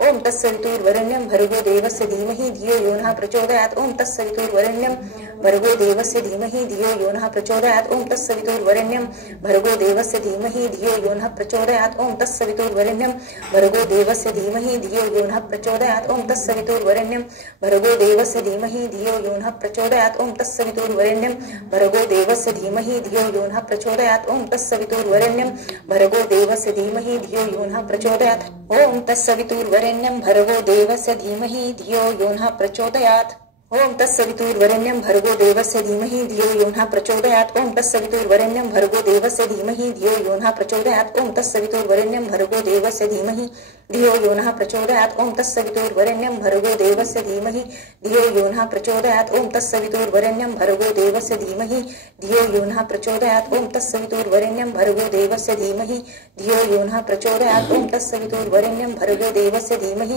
ओम तत्सवितुर्वरेण्यं भर्गो देवस्य धीमहि धियो यो नः प्रचोदयात्। ओम तत्सवितुर्वरेण्यं भर्गो देवस्य धीमहि धियो यो नः प्रचोदयात्। ओम तत्सवितुर्वरेण्यं भर्गो देवस्य धीमहि धियो यो नः प्रचोदयात्। ओम तत्सवितुर्वरेण्यं भर्गो देवस्य धीमहि धियो यो नः प्रचोदयात्। ओम तत्सवितुर्वरेण्यं भर्गो देवस्य धीमहि धियो यो नः प्रचोदयात्। ओम तत्सवितुर्वरेण्यं भर्गो देवस्य धीमहि धियो यो नः प्रचोदयात्। ओम तत्सवितुर्वरेण्यं भर्गो देवस्य धीमहि धियो यो नः प्रचोदयात्। ओम तत्सवितुर्वरेण्यं भर्गो देवस्य धीमहि धियो यो नः प्रचोदयात्। ओम तत्सवितुर्वरेण्यं भर्गो देवस्य धीमहि धियो यो नः प्रचोदयात्। ओम तत्सवितुर्वरेण्यं भर्गो देवस्य धीमहि धियो यो नः प्रचोदयात्। ओम तत्सवितुर्वरेण्यं भर्गो देवस्य धीमहि धियो यो नः प्रचोदयात्। ओम तत्सवितुर्वरेण्यं भर्गो देवस्य धीमहि धियो यो नः प्रचोदयात्। ओम तत्सवितुर्वरेण्यं भर्गो देवस्य धीमहि धियो यो नः प्रचोदयात्। ओम तत्सवितुर्वरेण्यं भर्गो देवस्य धीमहि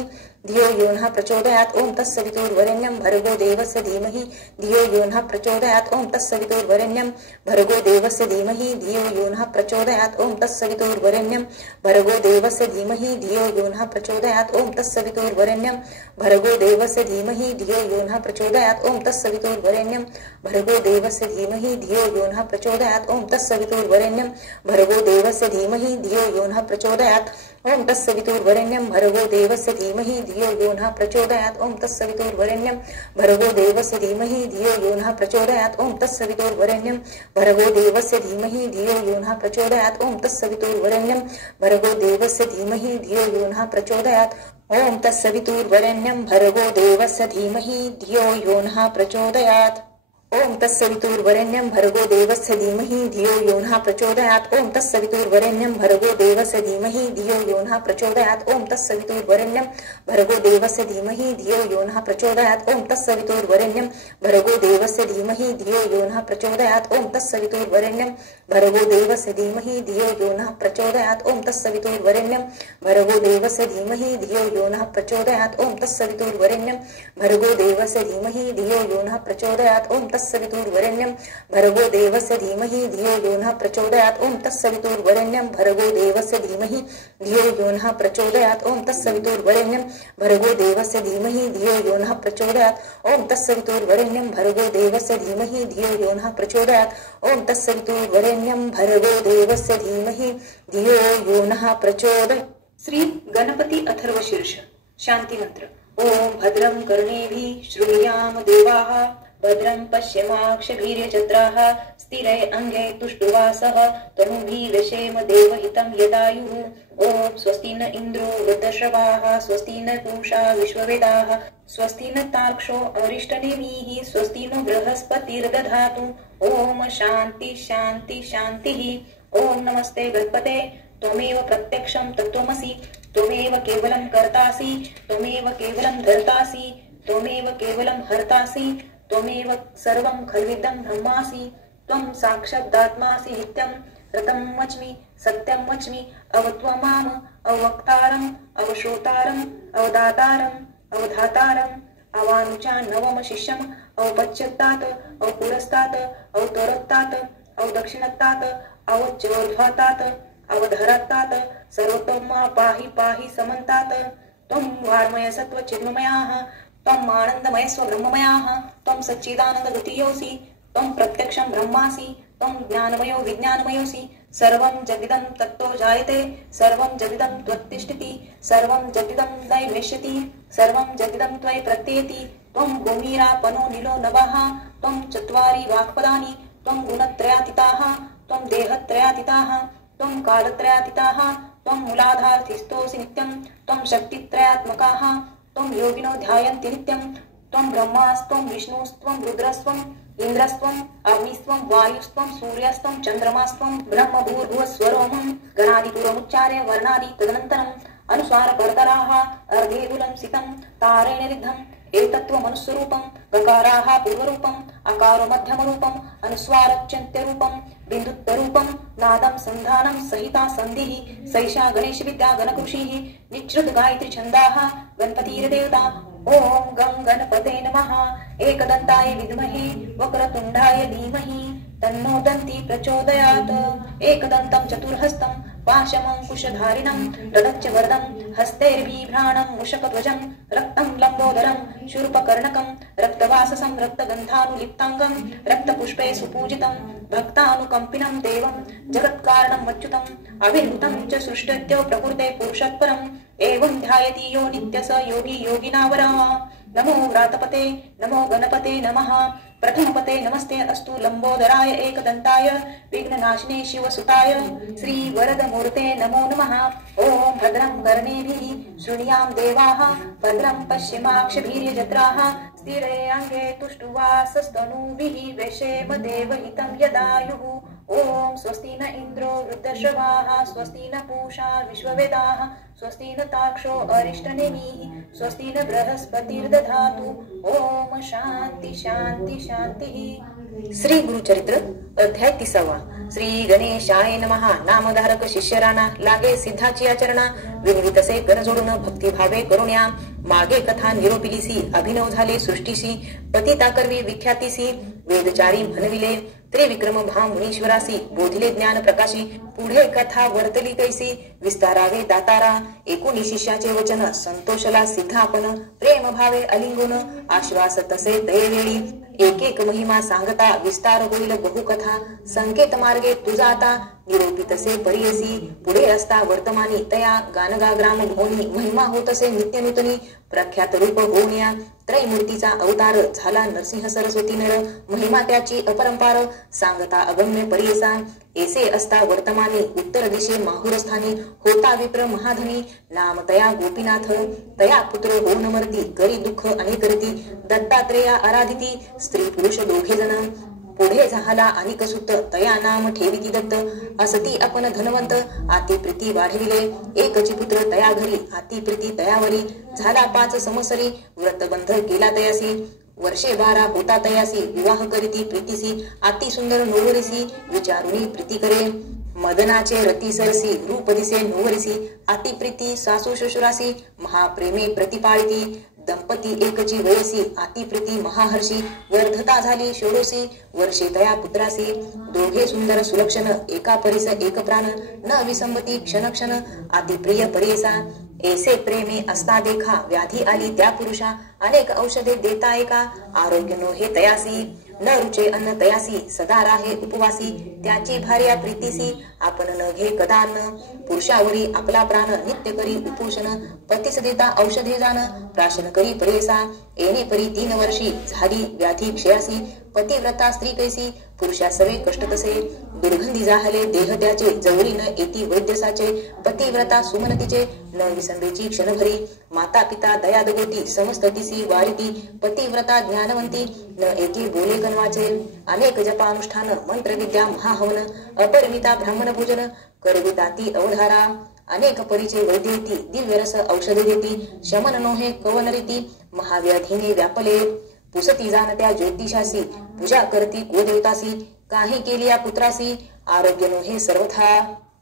धियो यो नः प्रचोदयात्। ओम तत्सवितुर्वरेण्यं भर्गो देवस्य धीमहि धियो यो नः प्रचोदयात्। ओम तत्सवितुर्वरेण्यं भर्गो देवस्य धीमहि धियो यो नः प्रचोदयात्। ओम तत्सवितुर्वरेण्यं भर्गो देवस्य धीमहि धियो यो नः प्रचोदयात्। ओम तत्सवितुर्वरेण्यं भर्गो देवस्य धीमहि धियो यो नः प्रचोदयात्। ओम तत्सवितुर्वरेण्यं भर्गो देवस्य धीमहि धियो यो नः प्रचोदयात्। ओम तत्सवितुर्वरेण्यं भर्गो देवस्य धीमहि धियो यो नः प्रचोदयात्। ओम तत्सवितुर्वरेण्यं भर्गो देवस्य धीमहि धियो यो नः प्रचोदयात्। ओम तत्सवितुर्वरेण्यं भर्गो देवस्य धीमहि धियो यो नः प्रचोदयात्। ओम तत्सवितुर्वरेण्यं भर्गो देवस्य धीमहि धियो यो नः प्रचोदयात्। ओम तत्सवितुर्वरेण्यं भर्गो देवस्य धीमहि धियो यो नः प्रचोदयात्। ओम तत्सवितुर्वरेण्यं भर्गो देवस्य धीमहि धियो यो नः प्रचोदयात्। ओम तत्सवितुर्वरेण्यं भर्गो देवस्य धीमहि धियो यो नः प्रचोदयात्। ओम तत्सवितुर्वरेण्यं भर्गो देवस्य धीमहि धियो यो नः प्रचोदयात्। ओम तत्सवितुर्वरेण्यं भर्गो देवस्य धीमहि धियो यो नः प्रचोदयात्। ओम तत्सवितुर्वरेण्यं भर्गो देवस्य धीमहि धियो यो नः प्रचोदयात्। ओम तत्सवितुर्वरेण्यं भर्गो देवस्य धीमहि धियो यो नः प्रचोदयात्। ओम तत्सवितुर्वरेण्यं भर्गो देवस्य धीमहि धियो यो नः प्रचोदयात्। ओम तत्सवितुर्वरेण्यं भर्गो देवस्य धीमहि धियो यो नः प्रचोदयात्। ओम तत्सवितुर्वरेण्यं भर्गो देवस्य धीमहि धियो यो नः प्रचोदयात्। ओम तत्सवितुर्वरेण्यं भर्गो देवस्य धीमहि धियो यो नः प्रचोदयात्। ओम तत्सवितुर्वरेण्यं भर्गो देवस्य धीमहि धियो यो नः प्रचोदयात्। ओम तत्सवितुर्वरेण्यं भर्गो देवस्य धीमहि धियो यो नः प्रचोदयात्। ओम तत्सवितुर्वरेण्यं भर्गो देवस्य धीमहि धियो यो नः प्रचोदयात्। ओम तत्सवितुर्वरेण्यं भर्गो देवस्य धीमहि धियो यो नः प्रचोदयात्। श्री गणपती अथर्वशीर्ष शांती मंत्र। ओम भद्रं कर्णेभिः शृणुयाम देवाः भद्रं पश्येमाक्षभिर्यजत्राः स्थिरै अंगे तुष्टुवासः तनूभिः व्यशेम देवहितं यदायुः। ओम स्वस्ति न इन्द्रो वृद्धश्रवाः स्वस्ति न पूषा विश्ववेदाः स्वस्ति न तार्क्ष्यो अरिष्टनेमिः स्वस्ति नो बृहस्पतिर्दधातु। ओम शांति शांति शांतिः। ओम नमस्ते गणपते त्वमेव प्रत्यक्षं तत्त्वमसि त्वमेव केवलं कर्तासि त्वमेव केवलं धर्तासि त्वमेव केवलं हर्तासि त्वमेव सर्वं खल्विदं ब्रह्मासि त्वं साक्षादात्मासि नित्यं रतं वच्मि सत्यं वच्मि अवत्वमाम अवक्तारम् अवश्रोतारम् अवदातारम् अवधातारम् अवानुचा नवम शिष्यम् अवपश्चात् अवपुरस्तात् अवतरोत्तात् अवदक्षिणत्तात् अवच्चोर्ध्वातात् अवधरत्तात् सर्वोत्तमा पाहि पाहि समन्तात्। त्वं वाङ्मय सत्त्व चिन्मयाः त्वं आनन्दमय स्वब्रह्ममयाः त्वं सच्चिदानन्द द्वितीयोऽसि त्वं प्रत्यक्षं ब्रह्मासि त्वं ज्ञानमयो विज्ञानमयोऽसि सर्वं जगदिदं तत्तो जायते सर्वं जगदिदं त्वत्तिष्ठति सर्वं जगदिदं नैवेश्यति सर्वं जगदिदं त्वयि प्रत्येति। त्वं भूमिरापनो नीलो नभः त्वं चत्वारि वाक्पदानि त्वं गुणत्रयातीताः त्वं देहत्रयातीताः त्वं कालत्रयातीताः त्वं मूलाधारस्थितोऽसि नित्यं त्वं शक्तित्रयात्मकाः त्वं योगिनो ध्यायन्ति नित्यं त्वं ब्रह्मास्त्वं विष्णुस्त्वं रुद्रस्त्वं इन्द्रस्त्वं अग्निस्त्वं वायुस्त्वं सूर्यस्त्वं चन्द्रमास्त्वं ब्रह्म भूर्भुवस्वरोमं गणादिपूर्वमुच्चार्य वर्णादि तदनन्तरम् अनुस्वारकर्तराः अर्धेगुलं सितं तारेण रिद्धम् एतत्त्वमनुस्वरूपं गकाराः पूर्वरूपम् अकारो मध्यमरूपम् अनुस्वारच्यन्त्यरूपं बिन्दुत्तरूपं नादं सन्धानं सहिता सन्धिः सैषा गणेश विद्या गणकृषिः निच्छ्रुत गायत्री छन्दाः गणपतिर्देवता। ओम गं गणपते नमः। एकदन्ताय विद्महे वक्रतुण्डाय धीमहि तन्नो दन्ती प्रचोदयात्। एकदन्तं चतुर्हस्तं पाशमंकुशधारिणं रदच्च वर्णं हस्तैर्बिभ्राणं मुषकध्वजं रक्तं लम्बोदरं शूर्पकर्णकं रक्तवाससं रक्तगन्धानुलिप्ताङ्गं रक्तपुष्पे सुपूजितं भक्तानुकम्पिनं देवं जगत्कारणं अच्युतम् अविर्भूतं च सृष्टत्य प्रकृते पुरुषत्परम् एवं ध्यायति यो नित्य स योगी योगिनावरा। नमो व्रातपते नमो गणपते नमः। प्रथमपते नमस्ते अस्तु लंबोदराय एकदंताय विघ्ननाशिने शिवसुताय श्री वरदमूर्ते नमो नमः। ओम भद्रं कर्णेभिः शृणुयाम देवाः भद्रं पश्येमाक्षभिर्यजत्राः स्थिरैरङ्गे तुष्टुवासस्तनूभिः वेशेम देवहितं यदायुः। ओम स्वस्ति न इंद्रो वृद्धश्रवाः स्वस्ति न पूषा विश्ववेदाः स्वस्ति न ताक्षो अरिष्टनेमिः स्वस्ति न बृहस्पतिर्दधातु। ओम शांति शांति शांति। श्री गुरुचरित्र अध्याय 30। श्री गणेशाय नमः। नामधारक शिष्यराना लागे सिद्धाची आचरणा विनवितसे कर जोडून भक्तिभावे करुण्या मागे कथा निरोपिलीसी अभिनव झाले सृष्टीसी पतिता करवी विख्यातीसी वेदचारी म्हणविले त्रिविक्रम भा मुनीश्वरासी बोधिले ज्ञान प्रकाशी पुढे कथा वर्तली कैसी विस्तारावे दातारा एकोणी शिष्याचे वचन संतोषला सिद्ध आपण प्रेम भावे अलिंगून आश्वास तसे तयवेळी एक एक महिमा सांगता विस्तार होईल बहुकथा संकेत मार्गे तुझा आता निरूपितसे परियसी पुढे असता वर्तमानी तया गानगा ग्राम भोनी महिमा होतसे नित्य नूतनी प्रख्यात रूप होऊनिया त्रैमूर्तीचा अवतार झाला नरसिंह सरस्वती नर महिमा त्याची अपरंपार सांगता अगम्य परियसा ऐसे असता वर्तमानी उत्तर दिशे माहुरस्थानी होता विप्र महाधनी नाम तया गोपीनाथ तया पुत्र होऊन मर्ती करी दुःख अनेकरती दत्तात्रेया आराधिती स्त्री पुरुष दोघे जण पुढे झाला अनिक सुत तया नाम ठेविती दत्त असती आपण धनवंत आती प्रीती वाढविले एकची पुत्र तया घरी आती प्रीती तयावरी झाला 5 संवत्सरी व्रतबंध केला तयासी वर्षे 12 होता तयासी विवाह करीती प्रीतीसी अति सुंदर नोवरीसी विचारुनी प्रीती करे मदनाचे रती सरसी रूप दिसे नोवरीसी अति प्रीती सासू শ্বশুरासी महाप्रेमे प्रतिपाळिती दंपती एकची वयसी अति प्रीती महाहर्षी वर्धता झाली षोडशी वर्षे तया पुत्रासी दोघे सुंदर सुलक्षण एका परिस एक प्राण न विसंमती क्षण क्षण अति प्रिय परियसा ऐसे प्रेमे असता देखा व्याधी आली त्या पुरुषा अनेक औषधे देता एका आरोग्य नो हे तयासी न रुचे अन्न तयासी सदा राहे उपवासी त्याची भार्या प्रीतीसी आपण न घे कदान्न पुरुषावरी आपला प्राण नित्य करी उपोषण पतीस देता औषधे जाण प्राशन करी परियसा येणे परी 3 वर्षी झाली व्याधी क्षयासी पतिव्रता स्त्री कैसी पुरुषा सवे कष्ट तसे दुर्गंधी जाहले देह त्याचे जवळी न येती वैद्यसाचे पतिव्रता सुमनतीचे न विसंबेची क्षणभरी माता पिता दयादगोती समस्त तिसी वारिती पतिव्रता ज्ञानवंती न एकी बोले कनवाचे अनेक जपानुष्ठान मंत्रविद्या महाहवन अपरिमिता ब्राह्मण पूजन करविता ती अवधारा अनेक परिचय वैद्येती दिव्य रस औषधे देती शमन नोहे कवन रीती महाव्याधीने व्यापले पुसती जाणत्या ज्योतिषासी पूजा करती कुलदेवतासी काही केली या पुत्रासी आरोग्य नोहे सर्वथा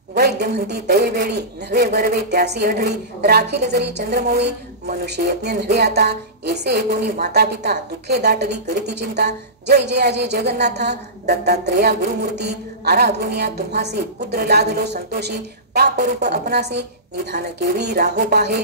वैद्य म्हणती तये वेळी नव्हे बरवे त्यासी अढळी राखील जरी चंद्रमौळी मनुष्य यज्ञ नव्हे आता ऐसे कोणी माता पिता दुःखे दाटली करीती चिंता जय जयाजी जगन्नाथा दत्तात्रेया गुरुमूर्ती आराधोनिया तुम्हासी पुत्र लादलो संतोषी पाप रूप अपनासी निधान केवी राहो पाहे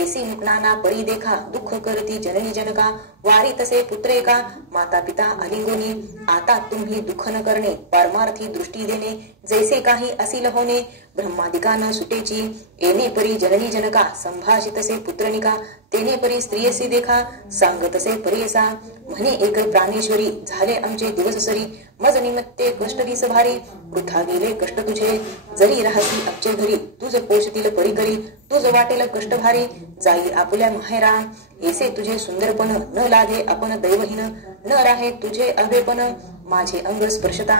ऐसी मुकनाना परी देखा दुःख करती जननी जनका वारी तसे पुत्रे का माता पिता अलिंगोनी आता तुम्ही दुःख न करणे परमार्थी दृष्टी देणे जैसे काही असिल होणे ब्रह्मादिका न सुटेची येणे परी जननी जनका संभाषितसे पुत्रनिका तेने परी स्त्रियसी देखा सांगतसे परियसा म्हणे एक प्राणेश्वरी झाले आमचे दिवस सरी मज निमित्ते कष्ट दिस भारी वृथा गेले कष्ट तुझे जरी राहती आमचे घरी तुझ पोषतील परी करी तुझ वाटेल कष्ट भारी जाई आपुल्या माहेरा ऐसे तुझे सुंदरपण न लागे आपण दैवहीन न राहे तुझे अभेपण माझे अंग स्पर्शता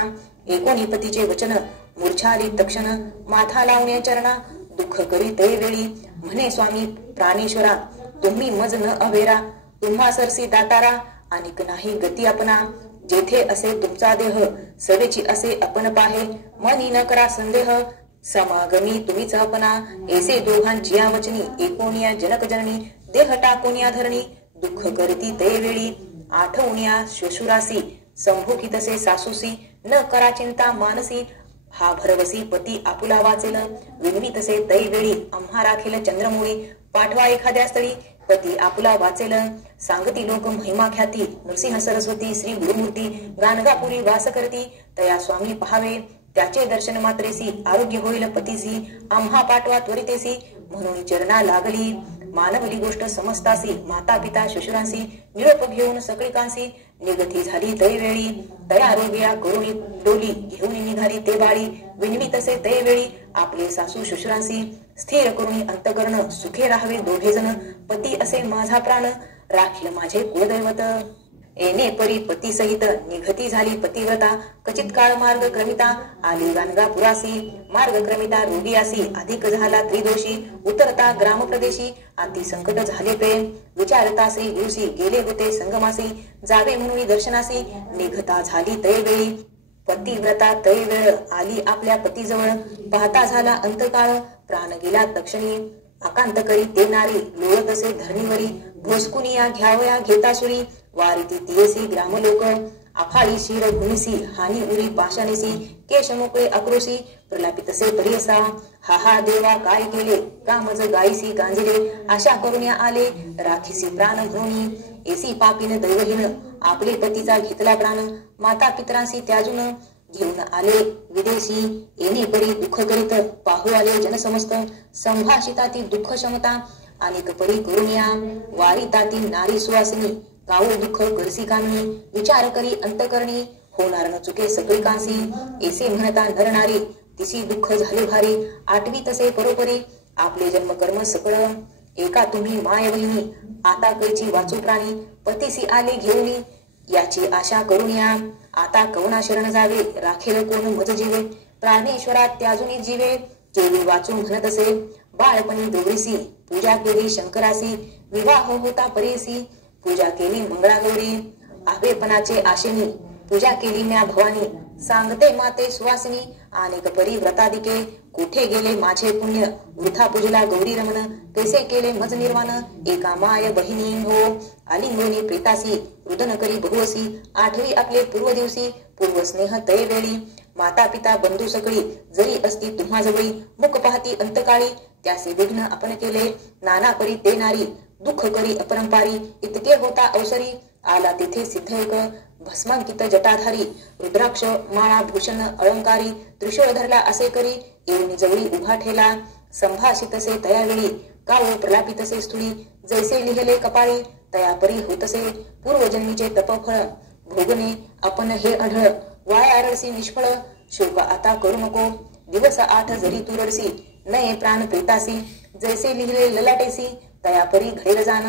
एकोणीपतीचे वचन मूर्छाली तक्षण माथा लावण्या चरणा दुःख करी ते वेळी म्हणे स्वामी प्राणेश्वरा तुम्ही मज न अवेरा तुम्हा सरसी दातारा अनिक नाही गती आपणा जेथे असे तुमचा देह सवेची असे आपण पाहे मनी न करा संदेह समागमी तुम्हीच आपणा ऐसे दोघांची या वचनी एकोणिया जनक जननी देह टाकोनिया धरणी दुःख करती ते वेळी आठवण्या श्वशुरासी संभोखितसे सासूसी न करा चिंता मानसी हा भरवसी पती आपुला वाचेल, विनवी तसे तैवेळी आम्हा राखेल चंद्रमुळी. पाठवा एखाद्या स्थळी पती आपुला वाचेल, सांगती लोक महिमा ख्याती. नृसिंह सरस्वती श्री गुरुमूर्ती गाणगापुरी वास करती. तया स्वामी पहावे त्याचे दर्शन मात्रेसी, आरोग्य होईल पतीसी आम्हा पाठवा त्वरितेसी. म्हणून चरणा लागली मानवली गोष्ट समजतासी, माता पिता श्वशुरांसी निरोप घेऊन सगळीकांसी. निगती झाली तैवेळी तया रोगिया करुणी डोली, घेऊन निघाली ते बाळी. विनवी तसे तैवेळी आपले सासू श्वशुरांसी, स्थिर करुणी अंतकरण सुखे राहावे दोघे जण. पती असे माझा प्राण राखील माझे कुलदैवत. येणे परी पती सहित निघती झाली पतिव्रता. कचित काळ मार्ग क्रमिता आली गाणगापुरासी, मार्ग क्रमिता रोगियासी अधिक झाला त्रिदोषी. उतरता ग्राम प्रदेशी अति संकट झाले प्रेम, विचारतासी गुरुसी गेले होते संगमासी. जावे म्हणून दर्शनासी निघता झाली तैवेळी, पतिव्रता तैवेळ आली आपल्या पतीजवळ. पाहता झाला अंतकाळ प्राण गेला तक्षणी, आकांत करी ते नारी लोळत असे धरणीवरी. भोसकुनिया घ्यावया घेता सुरी, वारिती तियसी ग्रामलोक. आफाळी शिर भूमिसी हानी उरी पाशानेसी, केश मोकळे अक्रोशी प्रलापितसे परियसा. हा हा देवा काय केले कामज गायसी गांजले, आशा करुण्या आले राखीसी प्राण म्हणून. एसी पापीन दैवहीन आपले पतीचा घेतला प्राण, माता पितरांसी त्याजून घेऊन आले विदेशी. येणे परी दुःख करीत पाहू आले जनसमस्त, संभाषिताती दुःख क्षमता अनेक परी करुण्या. वारिताती नारी सुवासिनी काऊ दुःख करसी कामिनी, विचार करी अंतकरणी होणार न चुके सगळी कांसी. एसे म्हणता नर नारी तिसी दुःख झाले भारी, आठवी तसे परोपरी आपले जन्म कर्म सकळ. एका तुम्ही माय बहिणी आता कैची वाचू प्राणी, पतीसी आले घेऊनी याची आशा करुण्या. आता कवना शरण जावे राखेल कोण मज जीवे, प्राणेश्वरा त्याजुनी जीवे केली वाचू म्हणत असे. बाळपणी गौरीसी पूजा केली शंकरासी, विवाह होता परेसी पूजा केली मंगळागौरी. आवेपणाचे आशेनी पूजा केली म्या भवानी, सांगते माते सुवासिनी अनेक परी व्रतादिके. कुठे गेले माझे पुण्य वृथा पूजला गौरी रमण, कैसे केले मज निर्वाण एका माय बहिणी हो. आलिंगोनी प्रेतासी रुदन करी बहुवसी, आठवी आपले पूर्व दिवशी पूर्व स्नेह तैवेळी. माता पिता बंधू सगळी जरी असती तुम्हा जवळी, मुख पाहती अंतकाळी त्याचे विघ्न आपण केले. नाना परी ते नारी दुःख करी अपरंपारी, इतके होता अवसरी आला तिथे सिद्ध एक. भस्मांकित जटाधारी रुद्राक्ष माळा भूषण अलंकारी, त्रिशूळ धरला असे करी येऊन जवळी उभा ठेला. संभाषितसे तयावेळी काव प्रलापितसे स्थुळी, जैसे लिहिले कपाळी तयापरी होतसे. पूर्वजन्मीचे तपफळ भोगणे आपण हे आढळ, वाया रडसी निष्फळ शोक आता करू नको. दिवस 8 जरी तू रडसी नये प्राण प्रेतासी, जैसे लिहिले ललाटेसी तयापरी घडेल जाण.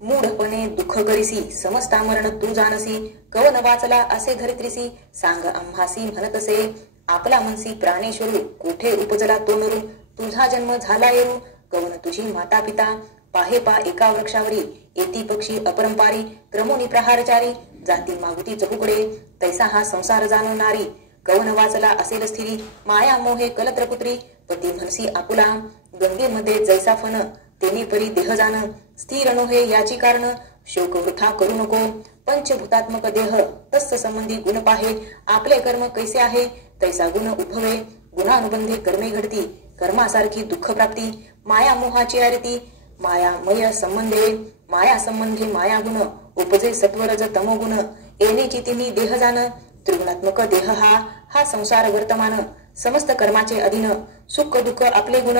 मूढपणे दुःख करीसी समजता मरण तू जानसी, कवन वाचला असे धरित्रीसी सांग आम्हासी म्हणतसे. आपला मनसी प्राणेश्वरू कोठे उपजला तो नरू, तुझा जन्म झाला येरू कवन तुझी माता पिता. पाहे पा एका वृक्षावरी येती पक्षी अपरंपारी, क्रमोनी प्रहारचारी जाती मागुती चहुकडे. तैसा हा संसार जाणणारी कवन वाचला असेल स्थिरी, माया मोहे कलत्रपुत्री पती म्हणसी आपुला. गंगेमध्ये जैसा फन तेने परी देह जाण, स्थिर नोहे याची कारण शोक वृथा करू नको. पंचभूतात्मक देह तस् संबंधी गुण पाहे, आपले कर्म कैसे आहे तैसा गुण उद्भवे. गुणानुबंधे कर्मे घडती कर्मासारखी दुःख प्राप्ती, माया मोहाची आरती मायामय संबंधे. माया संबंधे माया गुण उपजे सत्वरज तमोगुण, येणेची तिन्ही देह जाण. त्रिगुणात्मक देह हा संसार वर्तमान, समस्त कर्माचे अधीन. सुख दुःख आपले गुण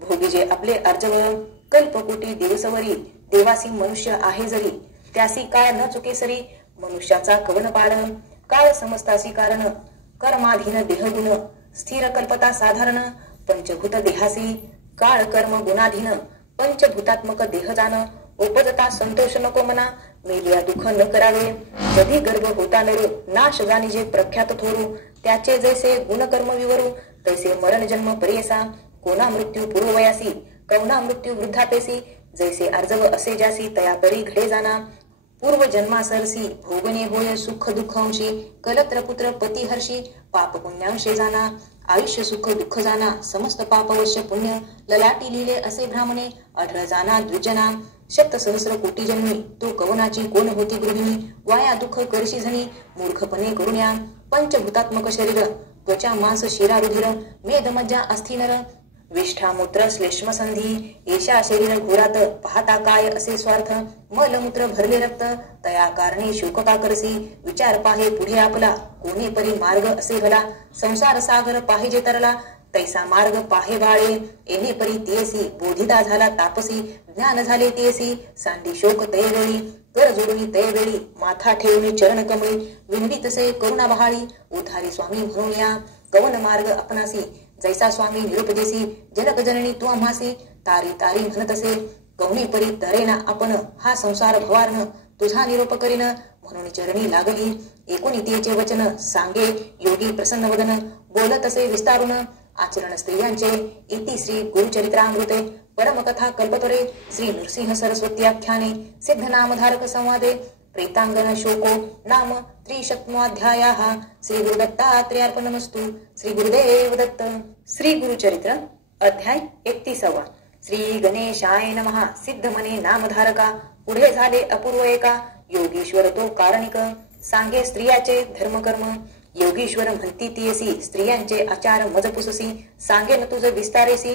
भोगी जे आपले अर्जव. कल्पकोटी दिवसवरी देवासी मनुष्य आहे जरी, त्यासी काळ न चुके सरी. मनुष्याचा कवन पाड काळ समजतासी कारण, कर्माधीन देहगुण स्थिर कल्पता साधारण. पंचभूत देहासी काळ कर्म गुणाधीन, पंचभूतात्मक देह जाण. उपजता संतोष नको मना, मेलिया दुःख न करावे. कधी गर्भ होता नरू नाश जाणी जे प्रख्यात थोरू, त्याचे जैसे गुणकर्म विवरू तैसे मरण जन्म परियसा. कोणा मृत्यू पूर्ववयासी कवना मृत्यू वृद्धापेसी, जैसे अर्जव असे जासी तयापरी घडे जाना. पूर्व जन्मासरसी भोगणे होय सुख दुःखांशी, कलत्र पुत्र पती हर्षी पाप पुण्यांशे जाना. आयुष्य सुख दुःख जाना समस्त पापवश्य पुण्य, ललाटी लिहिले असे ब्राह्मणे आढळ जाना द्विजना. शत सहस्र कोटी जन्मी तो कवनाची कोण होती गृहिणी, वाया दुःख करशी झणी मूर्खपणे करुण्या. पंचभूतात्मक शरीर त्वचा मांस शिरा रुधिर मेद मज्जा अस्थि नर विष्ठा मूत्र श्लेष्म संधी येशा शरीर घोरात पाहता काय असे स्वार्थ मलमूत्र भरले रक्त तया कारणे शोक का करसी विचार पाहे पुढे आपला कोणी परी मार्ग असे भला संसार सागर पाहिजे तरला तैसा मार्ग पाहे बाळे येणे परी तियसी बोधिता झाला तापसी ज्ञान झाले तियसी सांडी शोक तयवेळी कर जोडून तयवेळी माथा ठेवून चरण कमळी विनवी तसे करुणा बहाळी उधारी स्वामी म्हणून या कवन मार्ग आपणासी जैसा स्वामी निरुपदेसी जनक जननी तू आम्हासी तारी तारी म्हणत असे कवनी परी तरेना आपण हा संसार भवारण तुझा निरोप करीन म्हणून चरणी लागली एकोनितीचे वचन सांगे योगी प्रसन्न वदन बोलत असे विस्तारून आचरण स्त्रियांचे इति श्री गुरुचरित्रामृते परमकथा कल्पतरे श्री नृसिंह सरस्वती आख्याने सिद्ध नामधारक संवादे प्रेतांगन शोको नाम त्रिशतमोऽध्यायः श्री गुरुदत्तात्रेयार्पणमस्तु श्री गुरुदेव दत्त श्री गुरुचरित्र अध्याय 31 श्री गणेशाय नमः सिद्ध मने नामधारका पुढे झाले अपूर्व एका योगीश्वर तो कारणिक सांगे स्त्रियाचे धर्मकर्म योगीश्वर म्हणती तियसी स्त्रियांचे आचार मजपुससी सांगेन तुझ विस्तारेसी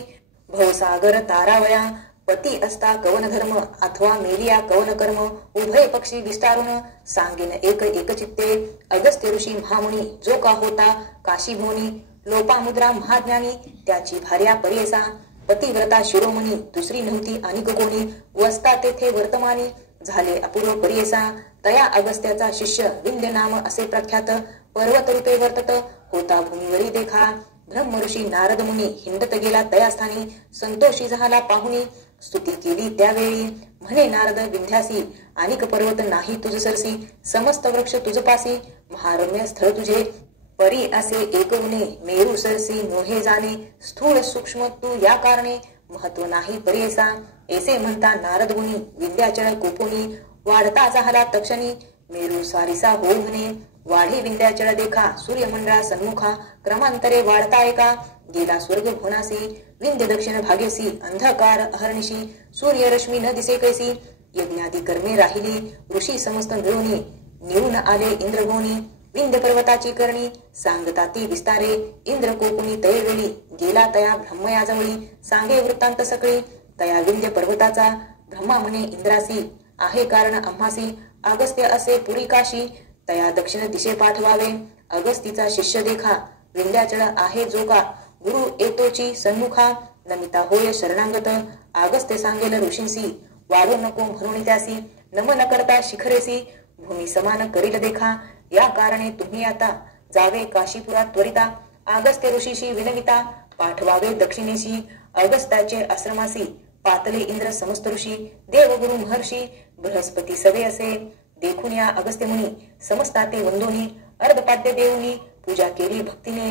भवसागर तारावया पती असता कवन धर्म अथवा मेलिया कवन कर्म उभय पक्षी विस्तारून सांगेन एक एकचित्ते अगस्त्य ऋषी महामुनी जो का होता काशी भोनी लोपामुद्रा महाज्ञानी त्याची भार्या परेसा पतिव्रता शिरोमणी दुसरी नव्हती अनिक कोणी वसता तेथे वर्तमानी झाले अपूर्व परेसा तया अगस्त्याचा शिष्य विंध्य नाम असे प्रख्यात पर्वत रूपे वर्तत होता भूमीवरी देखा ब्रह्म ऋषी नारद मुनी हिंडत गेला तया स्थानी संतोषी झाला पाहुनी स्तुती केली त्यावेळी म्हणे नारद विंध्यासी अनिक पर्वत नाही तुझ सरसी समस्त वृक्ष तुझ पासी महारम्य स्थळ तुझे परी असे एक उणे मेरू सरसी मोहे जाणे स्थूल सूक्ष्म तू या कारणे महत्व नाही परेसा ऐसे म्हणता नारद मुनी विंध्याचळ कोपुनी वाढता झाला तक्षणी मेरू सारिसा हो म्हणे वाढे विंध्याचळ देखा सूर्यमंडळा सन्मुखा क्रमांतरे वाढता एका गेला स्वर्ग भुवनासी विंध्य दक्षिण भागेसी अंधकार अहर्निशी सूर्य रश्मी न दिसे कैसी यज्ञादी कर्मे राहिली ऋषी समस्त मिळूनी निळून आले इंद्रभोनी विंध्य पर्वताची करणी सांगता ती विस्तारे इंद्र कोकुनी तयवेळी गेला तया ब्रह्मयाजवळी सांगे वृत्तांत सकळी तया विंध्य पर्वताचा ब्रह्मा म्हणे इंद्रासी आहे कारण आम्हासी अगस्त्य असे पुरी काशी तया दक्षिण दिशे पाठवावे अगस्तीचा शिष्य देखा विंध्याचळ आहे जो का गुरु येतोची सन्मुखा नमिता होय शरणांगत अगस्त्य सांगेल ऋषींसी वाढू नको म्हणून त्यासी नम न करता शिखरेसी भूमी समान करील देखा या कारणे तुम्ही आता जावे काशीपुरात त्वरिता अगस्त्य ऋषीशी विनविता पाठवावे दक्षिणेशी अगस्त्याचे आश्रमासी पातले इंद्र समस्त ऋषी देवगुरु महर्षी बृहस्पती सवे असे देखून या अगस्त्य मुनी समस्ता ते वंदोनी अर्धपाद्य देवनी पूजा केली भक्तीने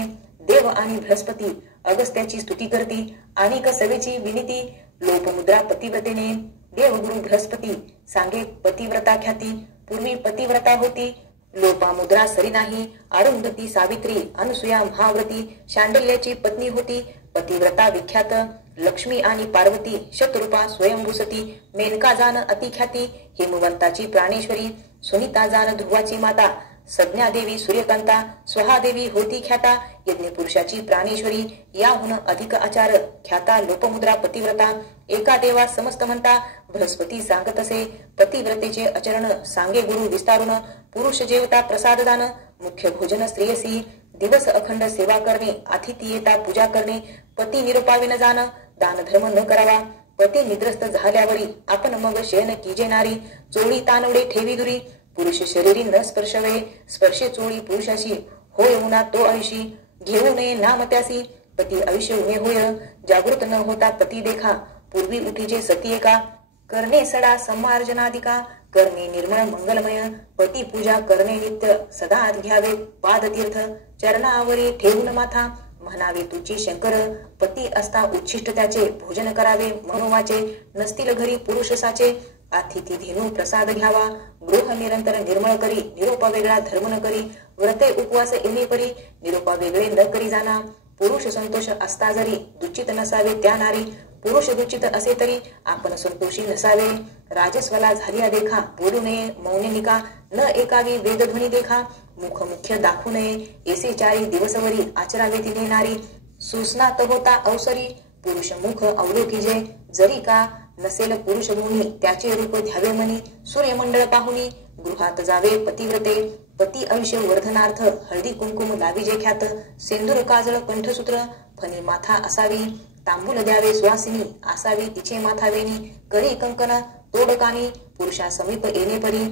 देव आणि बृहस्पती अगस्त्याची स्तुती करती आणि सवेची विनिती लोपमुद्रा पतिव्रतेने देवगुरु बृहस्पती सांगे पतिव्रता ख्याती पूर्वी पतिव्रता होती लोपामुद्रा सरी नाही अरुंधती सावित्री अनुसुया महाव्रती शांडल्याची पत्नी होती पतिव्रता विख्यात लक्ष्मी आणि पार्वती शत्रुपा स्वयंभूसती मेनका जान अतिख्याती हिमवंताची प्राणेश्वरी सुनीता जान ध्रुवाची माता सज्ञा देवी सूर्यकांता स्वहादेवी होती ख्याता यज्ञपुरुषाची प्राणेश्वरी याहून अधिक आचार ख्याता लोपमुद्रा पतिव्रता एका देवा समस्त म्हणता बृहस्पती सांगत असे पतिव्रतेचे आचरण सांगे गुरु विस्तारून पुरुष जेवता प्रसाद दान मुख्य भोजन स्त्रियसी दिवस अखंड सेवा करणे अतिथी येता पूजा करणे पती निरुपावे न जाण दान धर्म न करावा पती निद्रस्त झाल्यावरी आपण मग शयन कीजे नारी चोळी तानवडे ठेवी दुरी पुरुष शरीरी न स्पर्शवे स्पर्शे चोळी पुरुषाशी होय उना तो आयुषी घेऊ नये नाम त्यासी पती आयुष्य उणे होय जागृत न होता पती देखा पूर्वी उठीचे सती एका करणे सडा समार्जनादिका करणे निर्मळ मंगलमय पती पूजा करणे नित्य सदा घ्यावे पादतीर्थ चरणावरी ठेवून माथा म्हणावे तुची शंकर पती असता उच्छिष्ट त्याचे भोजन करावे मनोवाचे नसतील घरी पुरुष साचे अतिथी धेनू प्रसाद घ्यावा गृह निरंतर निर्मळ करी निरोपा वेगळा धर्म न करी व्रते उपवास येणे परी निरोपा वेगळे न करी जाना पुरुष संतोष असता जरी दुचित नसावे त्या नारी पुरुष दुचित असे तरी आपण संतोषी नसावे राजस्वला झालिया देखा बोलू नये मौनिका न एकावी वेदध्वनी देखा मुख मुख्य दाखवू नये. ऐसे 4 दिवसवरी आचरावे तिने नारी. सुस्नात होता अवसरी पुरुष मुख अवलोकिजे. जरी का नसेल पुरुष गुणी त्याचे रूप ध्यावे मनी. सूर्यमंडळ पाहुनी गृहात जावे पतिव्रते. पती आयुष्य वर्धनार्थ हळदी कुंकुम लाविजे ख्यात. सेंदूर काजळ कंठसूत्र फणी माथा असावी. तांबूल द्यावे सुवासिनी असावी तिचे माथावेनी. करी कंकण तोडकानी पुरुषा समीप येणे परी.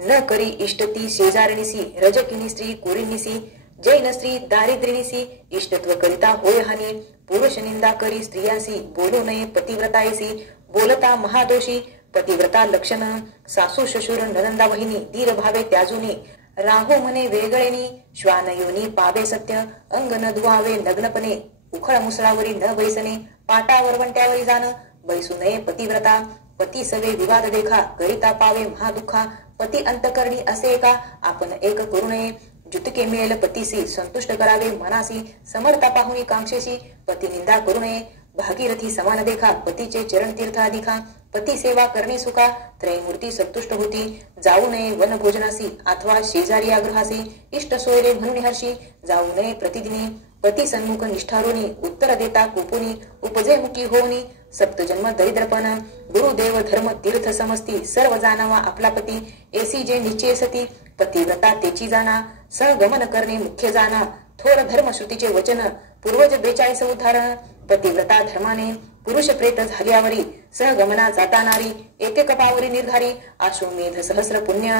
न करी इष्टती शेजारणीसी रजकिनी स्त्री कोरिनिसी. जैन स्त्री दारिद्र्यनिसी इष्टत्व करिता होय हानी. पुरुष निंदा करी स्त्रियासी बोलू नये पतिव्रतायसी. बोलता महादोषी पतिव्रता लक्षण. सासू शशुर ननंदा वहिनी दीर भावे त्याजुनी. राहो मने वेगळेनी श्वान योनी पावे सत्य. अंग न धुवावे नग्नपणे उखळ मुसळावरी न बैसणे. पाटावर वंट्यावरी जाण बैसू नये पतिव्रता. पती सवे विवाद देखा करिता पावे महादुःखा. पती अंतकरणी असे का आपण एक करू नये. जुतके मिळेल पतीसी संतुष्ट करावे मनासी. समर्था पाहुणी कांक्षेशी पती निंदा करू नये. भागीरथी समान देखा पतीचे चरण तीर्थ अधिका. पती सेवा करणे सुखा त्रयमूर्ती संतुष्ट होती. जाऊ नये वन भोजनासी अथवा शेजारी आग्रहासी. इष्ट सोयरे म्हणून हर्षी जाऊ नये प्रतिदिनी. पती सन्मुख निष्ठारुनी उत्तर देता कुपुनी. उपजे मुखी होनी सप्तजन्म दरिद्रपण. गुरुदेव धर्म तीर्थ समस्ती सर्व जाणावा आपला पती. ऐसी जे निश्चय सती पतिव्रता तेची जाणा. सहगमन करणे मुख्य जाणा. थोर धर्मश्रुतीचे वचन पूर्वज 42 उदाहरण. पतिव्रता धर्माने पुरुष प्रेत झाल्यावरी सहगमना जाता नारी. एक पावरी निर्धारी अश्वमेध सहस्र पुण्य.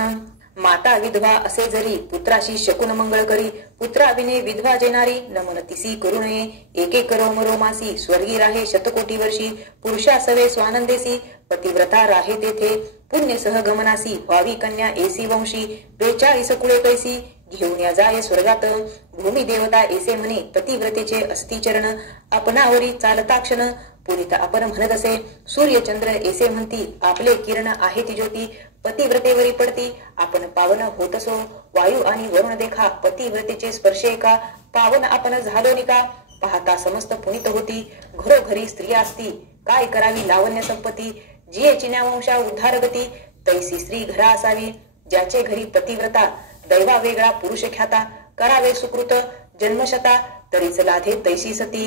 माता विधवा असे जरी पुत्राशी शकुन मंगळ करी. पुत्रा विने विधवा जेनारी नमन तिसी करू नये. एके करो मरो मासी स्वर्गी राहे शतकोटी वर्षी. पुरुषा सवे स्वानंदेसी पतिव्रता राहे तेथे. पुण्य सहगमनासी व्हावी कन्या एसी वंशी. 42 कुळे कैसी घेऊन या जाय स्वर्गात. भूमी देवता ऐसे म्हणे पतिव्रतेचे अस्ति चरण. आपणावरी चालता क्षण पुनित आपण म्हणत असे. सूर्यचंद्र ऐसे म्हणती आपले किरण आहे ती ज्योती. पतिव्रतेवरी पडती आपण पावन होत असो. वायू आणि वरुण देखा पतिव्रतेचे स्पर्शे का. पावन आपण झालो निका पाहता समस्त पुनित होती. घरोघरी स्त्रिया असती काय करावी लावण्य संपत्ती. जिये चिन्या वंशा उद्धारगती तैसी स्त्री घरा असावी. ज्याचे घरी पतिव्रता दैवा वेगळा पुरुष ख्याता. करावे सुकृत जन्मशता तरीच लाधे तैसी सती.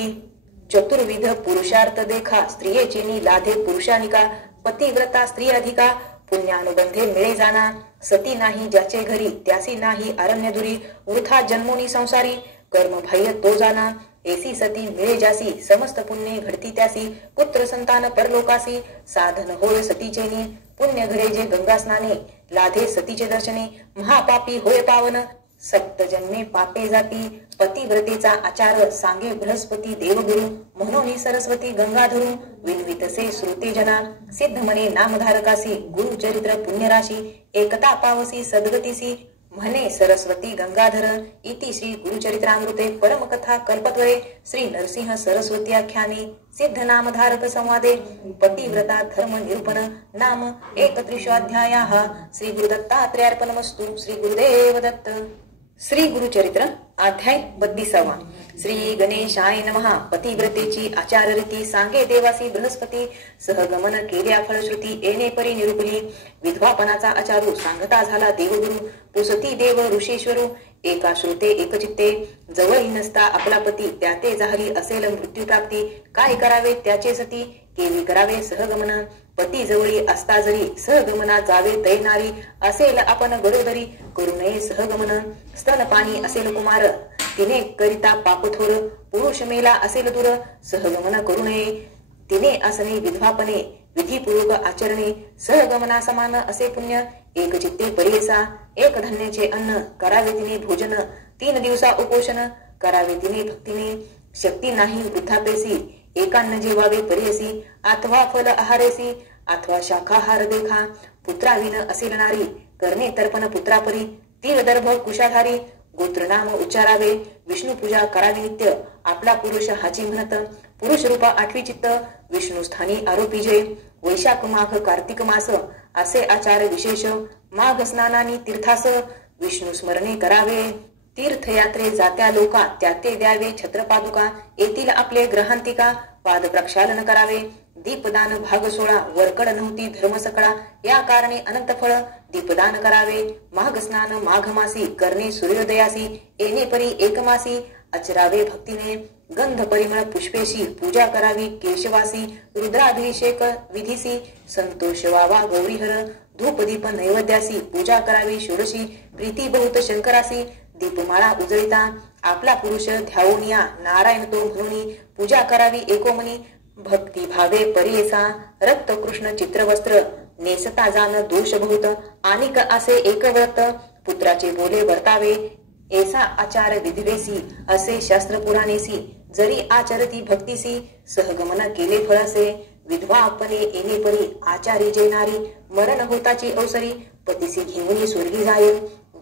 चतुर्विध पुरुषार्थ देखा स्त्रियेचेनी लाधे पुरुषानिका. पतिव्रता स्त्री अधिका पुण्यानुबंधे मिळे जाणा. सती नाही ज्याचे घरी त्यासी नाही अरण्य दुरी. वृथा जन्मोनी संसारी कर्म बाह्य तो जाणा. ऐसी सती मिळे जासी समस्त पुण्ये घडती त्यासी. पुत्र संतान परलोकासी साधन होय सतीचेनी. पुण्य घडे जे गंगा स्नाने लाधे सतीचे दर्शने. महापापी होय पावन सप्तजन्मे पापे जाती. पतिव्रतेचा आचार सांगे बृहस्पती देवगुरु. म्हणून सरस्वती गंगाधरू विनवितसे श्रुते जना. सिद्ध मने नामधारकासी गुरुचरित्र पुण्यराशी. एकता पावसी सद्गतीसी म्हणे सरस्वती गंगाधर. इति श्री गुरुचरित्रामृते परमकथा कल्पद्वये श्री नरसिंह सरस्वती आख्याने सिद्ध नामधारक संवादे पतिव्रता धर्म निरूपण नाम 31 श्री गुरुदत्तात्रेयार्पणमस्तु. श्री गुरुदेव दत्त. श्री गुरुचरित्र अध्याय 32. श्री गणेशाय नमः. पतिव्रतेची आचाररीती सांगे देवासी बृहस्पती. सहगमन केल्या फलश्रुती येणे परी निरूपली. विधवापणाचा आचारू सांगता झाला देवगुरु. पुसती देव ऋषीश्वरू एका श्रुते एकचित्ते. जवळी नसता आपला पती त्याते जाहरी असेल मृत्यू प्राप्ती. काय करावे त्याचे सती केवी करावे सहगमन. पती जवळी असता जरी सहगमना जावे तैनारी. असेल आपण गरोदरी करू नये सहगमन. स्तनपाणी असेल कुमार तिने करिता पापथोर. पुरुष मेला असेल दूर सहगमन करू नये. तिने असणे विधवापणे विधीपूर्वक आचरणे. सहगमना समान असे पुण्य एक चित्ते परियसा. एक धान्याचे अन्न करावे तिने भोजन. 3 दिवसा उपोषण करावे तिने भक्तीने. शक्ती नाही वृद्धापेसी एकान्न जेवावे परियसी. अथवा फल आहारेसी अथवा शाखाहार देखा. पुत्राविन असेल नारी करणे तर्पण पुत्रापरी. तीरदर्भ कुशाधारी गोत्रनाम उच्चारावे. विष्णू पूजा करावी नित्य आपला पुरुष हाची म्हणत. पुरुष रूपा 8वी चित्त विष्णू स्थानी आरोपी जय. वैशाख माघ कार्तिक मास असे आचार विशेष. माघ स्नानानी तीर्थास विष्णू स्मरणे करावे. तीर्थयात्रे जात्या लोका त्याते द्यावे छत्रपादुका. येतील आपले ग्रहांतिका पाद प्रक्षालन करावे. दीपदान भाग 16 वरकड नव्हती धर्म सकळा या कारणे अनंत फळ दीपदान करावे माघ स्नान माघ मासी करणे सूर्योदयासी येणे परी एकमासी आचरावे भक्तीने गंध परिमळ पुष्पेशी पूजा करावी केशवासी रुद्राभिषेक विधीसी संतोष व्हावा गौरीहर धूप दीप नैवेद्यासी पूजा करावी षोडशी प्रीती बहुत शंकरासी दीपमाळा उजळिता आपला पुरुष ध्यावून या नारायण तो म्हणून पूजा करावी एकोमनी भक्ती भावे परियेसा रक्त कृष्ण चित्रवस्त्र नेसता जाण दोष बहुत आनिक असे एक व्रत पुत्राचे बोले वर्तावे ऐसा आचार विधिवेसी असे शास्त्र पुराणेसी जरी आचरती भक्तीसी सहगमन केले फळसे विधवा अपने येणे परी आचारी जेनारी मरण होताची अवसरी पतीसी घेऊन स्वर्गी जाय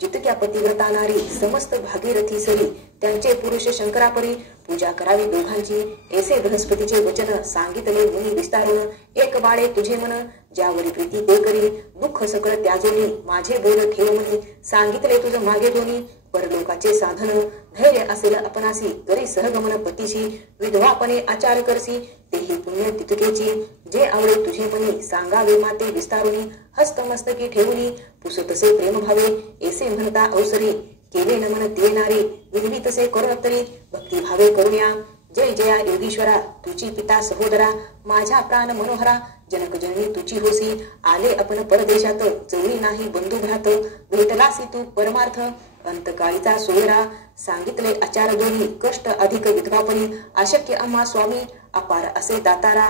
जितक्या पतिव्रता नारी समस्त भागीरथी सरी त्यांचे पुरुष शंकरापरी पूजा करावी दोघांची ऐसे बृहस्पतीचे वचन सांगितले मुनी विस्तारून एक बाळे तुझे मन ज्यावरी प्रीती ते करी दुःख सकळ त्याजोनी माझे बोल ठेव म्हणी सांगितले तुझ मागे दोन्ही परलोकाचे साधन धैर्य असेल आपणासी करी सहगमन पतीशी विधवापणे आचार करसी तेही पुण्य तितकेची जे आवडे तुझे मनी सांगावे माते विस्तारुनी हस्तमस्तकी ठेवूनी पुसतसे प्रेम भावे ऐसे म्हणता अवसरी केले नमन ते नारी विधवी तसे करोत्तरी भक्ती भावे करुण्या जय जया योगीश्वरा तुझी पिता सहोदरा माझ्या प्राण मनोहरा जनक जननी तुझी होसी आले आपण परदेशात चवळी नाही बंधू भ्रात भेटलासी तू परमार्थ अंतकाळीचा सोयरा सांगितले आचार दोन्ही कष्ट अधिक विधवापणी अशक्य आम्हा स्वामी अपार असे दातारा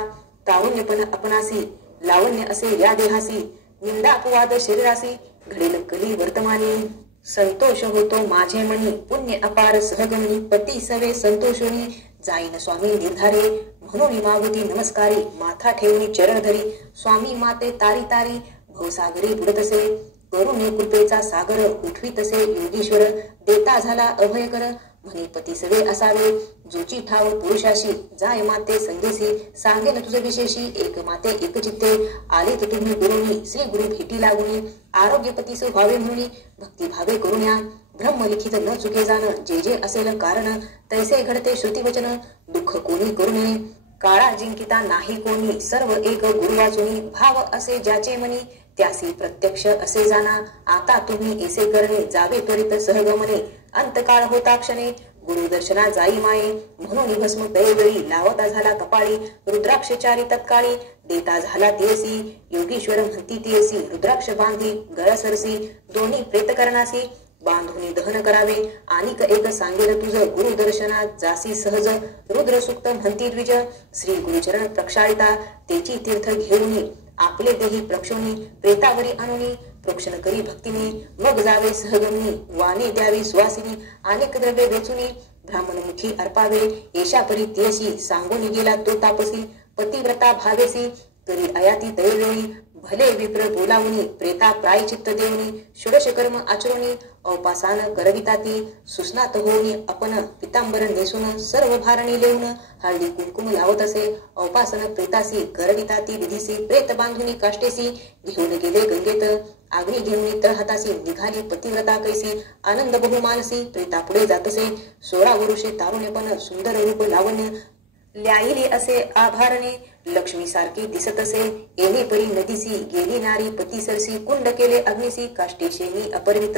तारुण्यपण आपणासी लावण्य असे या देहासी निंदा अपवाद शरीरासी घडेल कली वर्तमानी संतोष होतो माझे मनी पुण्य अपार सहगमनी पती सवे संतोषोनी जाईन स्वामी निर्धारे म्हणून मागुती नमस्कारी माथा ठेवून चरण धरी स्वामी माते तारी तारी भवसागरी बुडतसे करुणे कृपेचा सागर उठवीतसे योगीश्वर देता झाला अभयकर म्हणे पती सवे असावे जोची ठाव पुरुषाशी जाय माते संगेसी सांगेन तुझे विशेषी एक माते एक चित्ते आले तर तुम्ही गुरुनी श्री गुरु भेटी लागुनी आरोग्यपती सो भावे म्हणून भक्ती भावे करुण्या ब्रह्म लिखित न चुके जाण जे जे असेल कारण तैसे घडते श्रुती वचन दुःख कोणी करू नये काळा जिंकिता नाही कोणी सर्व एक गुरु वाचुनी भाव असे ज्याचे मनी त्यासी प्रत्यक्ष असे जाणा आता तुम्ही ऐसे करणे जावे त्वरित सहगमने अंतकाळ होता क्षणे गुरु दर्शना जाई माये म्हणून भस्म तैवेळी लावता झाला कपाळी रुद्राक्षचारी तत्काळी देता झाला तियसी योगीश्वर म्हणती तियसी रुद्राक्ष बांधी गळ सरसी दोन्ही प्रेत करणासी बांधुनी दहन करावे आणिक एक सांगेल तुझ गुरु दर्शनात जासी सहज रुद्र सुक्त म्हणती द्विज श्री गुरुचरण प्रक्षाळिता तेची तीर्थ घेऊनी आपले देही प्रक्षोनी प्रेतावरी आणुनी प्रोक्षण करी भक्तीने मग जावे सहगमनी वाणी द्यावी सुवासिनी अनेक द्रव्ये वेचुनी ब्राह्मणमुखी अर्पावे येशा परी तियशी सांगून गेला तो तापसी पतिव्रता भावेसी तरी अयाती तैवेळी भले विप्र बोलावुनी प्रेता प्रायचित्त देवनी षोडश कर्म आचरुनी औपासान करविताती सुस्नात होऊनी अपन पितांबर नेसून सर्व भारणी लेऊन हळदी कुंकुम लावत असे औपासन प्रेतासी करविताती विधीसी प्रेत बांधुनी काष्टेसी घेऊन गेले गंगेत आग्नी घेऊन तळहातासी निघाली पतिव्रता कैसी आनंद बहुमानसी प्रेता पुढे जातसे 16 वर्षे तारुण्यपण सुंदर रूप लावण्य ल्याईली असे आभारणे लक्ष्मी सारखी दिसत असे येणे परी नदीसी गेली नारी पती सरसी कुंड केले अग्निसी काष्टेशेनी अपरवित